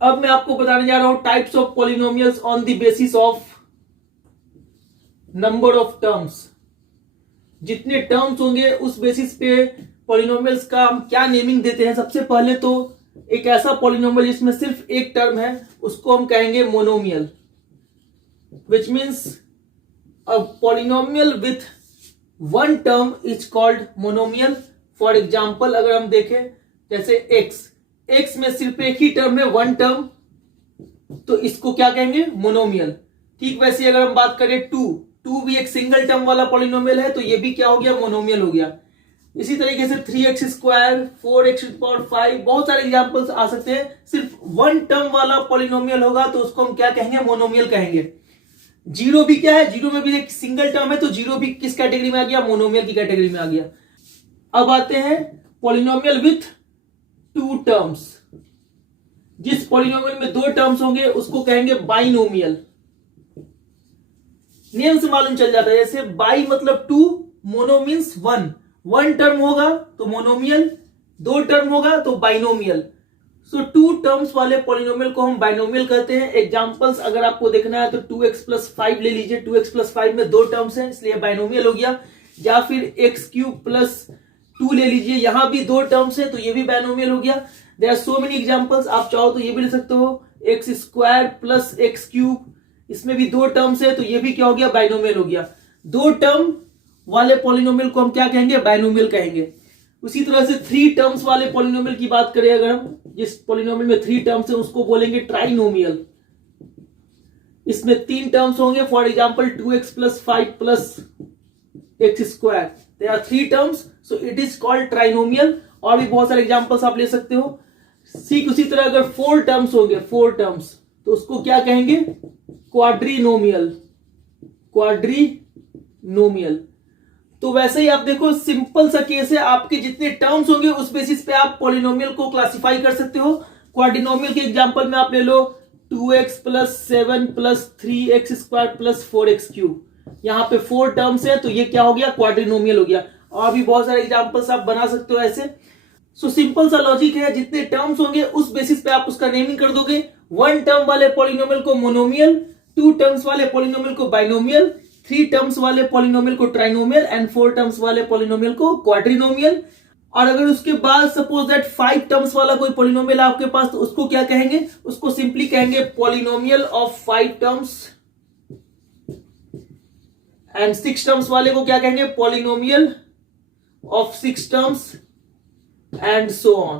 अब मैं आपको बताने जा रहा हूं types of polynomials on the basis of number of terms. जितने टर्म्स होंगे उस बेसिस पे पॉलिनोमियल्स का हम क्या नेमिंग देते हैं। सबसे पहले तो एक ऐसा पॉलिनोमियल जिसमें सिर्फ एक टर्म है उसको हम कहेंगे monomial, which means a polynomial with one term is called monomial. For example अगर हम देखें जैसे x में सिर्फ एक ही टर्म है, वन टर्म, तो इसको क्या कहेंगे? मोनोमियल। ठीक वैसे अगर हम बात करें 2 भी एक सिंगल टर्म वाला पॉलिनोमियल है, तो ये भी क्या हो गया? मोनोमियल हो गया। इसी तरीके से 3x², 4x⁵, बहुत सारे एग्जांपल्स आ सकते हैं। सिर्फ वन टर्म वाला पॉलिनोमियल होगा तो उसको हम क्या कहेंगे? मोनोमियल कहेंगे। 0 भी क्या है? 0 में भी एक सिंगल टर्म है, तो 0 भी किस कैटेगरी में आ गया? मोनोमियल की कैटेगरी में आ गया। अब आते हैं पॉलिनोमियल विथ 2 टर्म्स। जिस पॉलिनोमियल में 2 टर्म्स होंगे उसको कहेंगे बाइनोमियल। नेम से मालूम चल जाता है, जैसे बाई मतलब 2, मोनो मीन्स 1। 1 टर्म होगा तो मोनोमियल, 2 टर्म होगा तो बाइनोमियल। सो 2 टर्म्स वाले पॉलिनोमियल को हम बाइनोमियल कहते हैं। एग्जांपल्स अगर आपको देखना है तो 2x+5 ले लीजिए। 2x+5 में 2 टर्म्स हैं इसलिए बाइनोमियल हो गया। या फिर x³ + 2 ले लीजिए, यहां भी 2 टर्म्स है तो ये भी बाइनोमियल हो गया। There are so many examples, आप चाहो तो ये भी ले सकते हो x² + x³, इसमें भी 2 टर्म्स है तो ये भी क्या हो गया? बाइनोमियल हो गया। 2 टर्म वाले पॉलिनोमियल को हम क्या कहेंगे? बाइनोमियल कहेंगे। उसी तरह से 3 टर्म्स वाले पॉलिनोमियल की बात करें अगर हम, जिस पॉलिनोमियल में 3 टर्म्स है उसको बोलेंगे ट्राइनोमियल। इसमें 3 टर्म्स होंगे, for example 2x+5 + x²। There are 3 terms so it is called trinomial. और भी बहुत सारे एग्जांपल्स आप ले सकते हो। ठीक उसी तरह अगर 4 टर्म्स होंगे, 4 टर्म्स, तो उसको क्या कहेंगे? क्वाड्रीनोमियल। क्वाड्रीनोमियल। तो वैसे ही आप देखो सिंपल सा केस है, आपके जितने टर्म्स होंगे उस बेसिस पे आप पॉलिनोमियल को क्लासिफाई कर सकते हो। क्वाड्रीनोमियल के एग्जांपल में आप ले लो 2x + 7 + 3x² + 4x³। यहां पे 4 टर्म्स है तो ये क्या हो गया? क्वाड्रीनोमियल हो गया। और भी बहुत सारे एग्जांपल्स आप बना सकते हो ऐसे। सो सिंपल सा लॉजिक है, जितने टर्म्स होंगे उस बेसिस पे आप उसका नेमिंग कर दोगे। 1 टर्म वाले पॉलिनोमियल को मोनोमियल, 2 टर्म्स वाले पॉलिनोमियल को बाइनोमियल, 3 टर्म्स वाले पॉलिनोमियल को ट्राइनोमियल एंड 4 टर्म्स वाले पॉलिनोमियल को क्वाड्रीनोमियल। और अगर उसके बाद सपोज दैट 5 टर्म्स वाला कोई पॉलिनोमियल आपके पास, तो उसको क्या कहेंगे? उसको सिंपली कहेंगे polynomial of 5 terms. And 6 terms वाले को क्या कहेंगे? Polynomial of 6 terms and so on.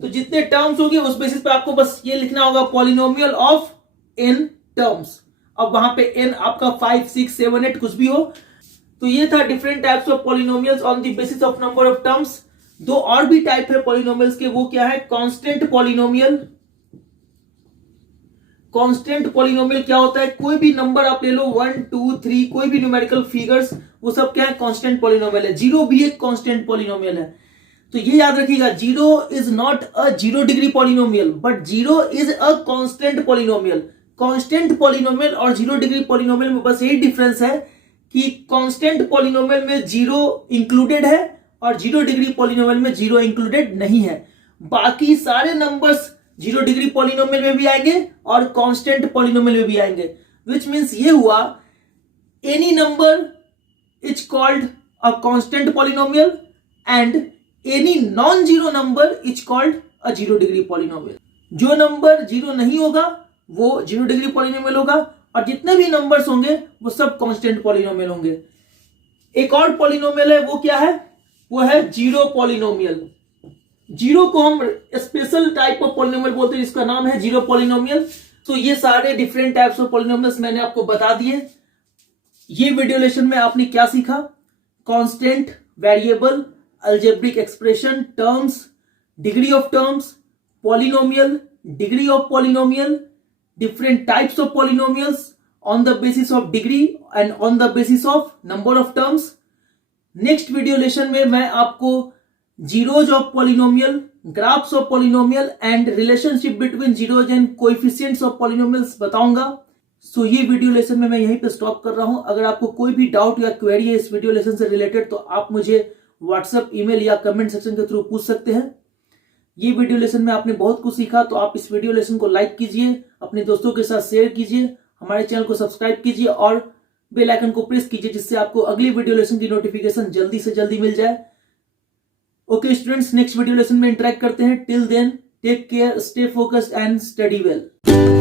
तो जितने टर्म्स होंगे उस बेसिस पे आपको बस ये लिखना होगा पॉलिनोमियल ऑफ n टर्म्स। अब वहां पे n आपका 5, 6, 7, 8 कुछ भी हो। तो ये था different types of polynomials on the basis of number of terms. दो और भी टाइप है पॉलिनोमियल्स के, वो क्या है? Constant polynomial. कांस्टेंट पॉलिनोमियल क्या होता है? कोई भी नंबर आप ले लो, 1 2 3, कोई भी न्यूमेरिकल फिगर्स, वो सब क्या है? कांस्टेंट पॉलिनोमियल है। जीरो भी एक कांस्टेंट पॉलिनोमियल है। तो ये याद रखिएगा, zero is not a zero degree polynomial, but zero is a constant polynomial. Constant polynomial और जीरो डिग्री पॉलिनोमियल में बस यही डिफरेंस है कि कांस्टेंट पॉलिनोमियल में जीरो इंक्लूडेड है और जीरो डिग्री पॉलिनोमियल में जीरो इंक्लूडेड नहीं है। बाकी सारे नंबर्स जीरो डिग्री पॉलिनोमियल में भी आएंगे और कांस्टेंट पॉलिनोमियल में भी आएंगे। विच मींस ये हुआ, any number is called a constant polynomial and any non zero number is called a zero degree polynomial. जो नंबर जीरो नहीं होगा वो जीरो डिग्री पॉलिनोमियल होगा और जितने भी नंबर्स होंगे वो सब कांस्टेंट पॉलिनोमियल होंगे। एक और पॉलिनोमियल है, वो क्या है? वो है जीरो पॉलिनोमियल। जीरो को हम स्पेशल टाइप ऑफ पॉलिनोमियल बोलते हैं, जिसका नाम है जीरो पॉलिनोमियल। तो ये सारे डिफरेंट टाइप्स ऑफ पॉलिनोमियल्स मैंने आपको बता दिए। ये वीडियो लेसन में आपने क्या सीखा? Constant, variable, algebraic expression, terms, degree of terms, polynomial, degree of polynomial, different types of polynomials on the basis of degree and on the basis of number of terms. Next video lesson में मैं आपको zeros of polynomial, graphs of polynomial and relationship between zeros and coefficients of polynomials बताऊंगा। सो ये video lesson में मैं यहीं पे stop कर रहा हूं। अगर आपको कोई भी डाउट या क्वेरी है इस वीडियो लेसन से रिलेटेड तो आप मुझे व्हाट्सएप, ईमेल या कमेंट सेक्शन के थ्रू पूछ सकते हैं। ये वीडियो लेसन में आपने बहुत कुछ सीखा, तो आप इस वीडियो लेसन को लाइक कीजिए, अपने दोस्तों के साथ शेयर कीजिए, हमारे चैनल को सब्सक्राइब कीजिए और बेल आइकन को प्रेस कीजिए, जिससे आपको अगली वीडियो लेसन की नोटिफिकेशन जल्दी से जल्दी मिल जाए। Okay students, next video lesson में इंटरेक्ट करते हैं। Till then take care, stay focused and study well.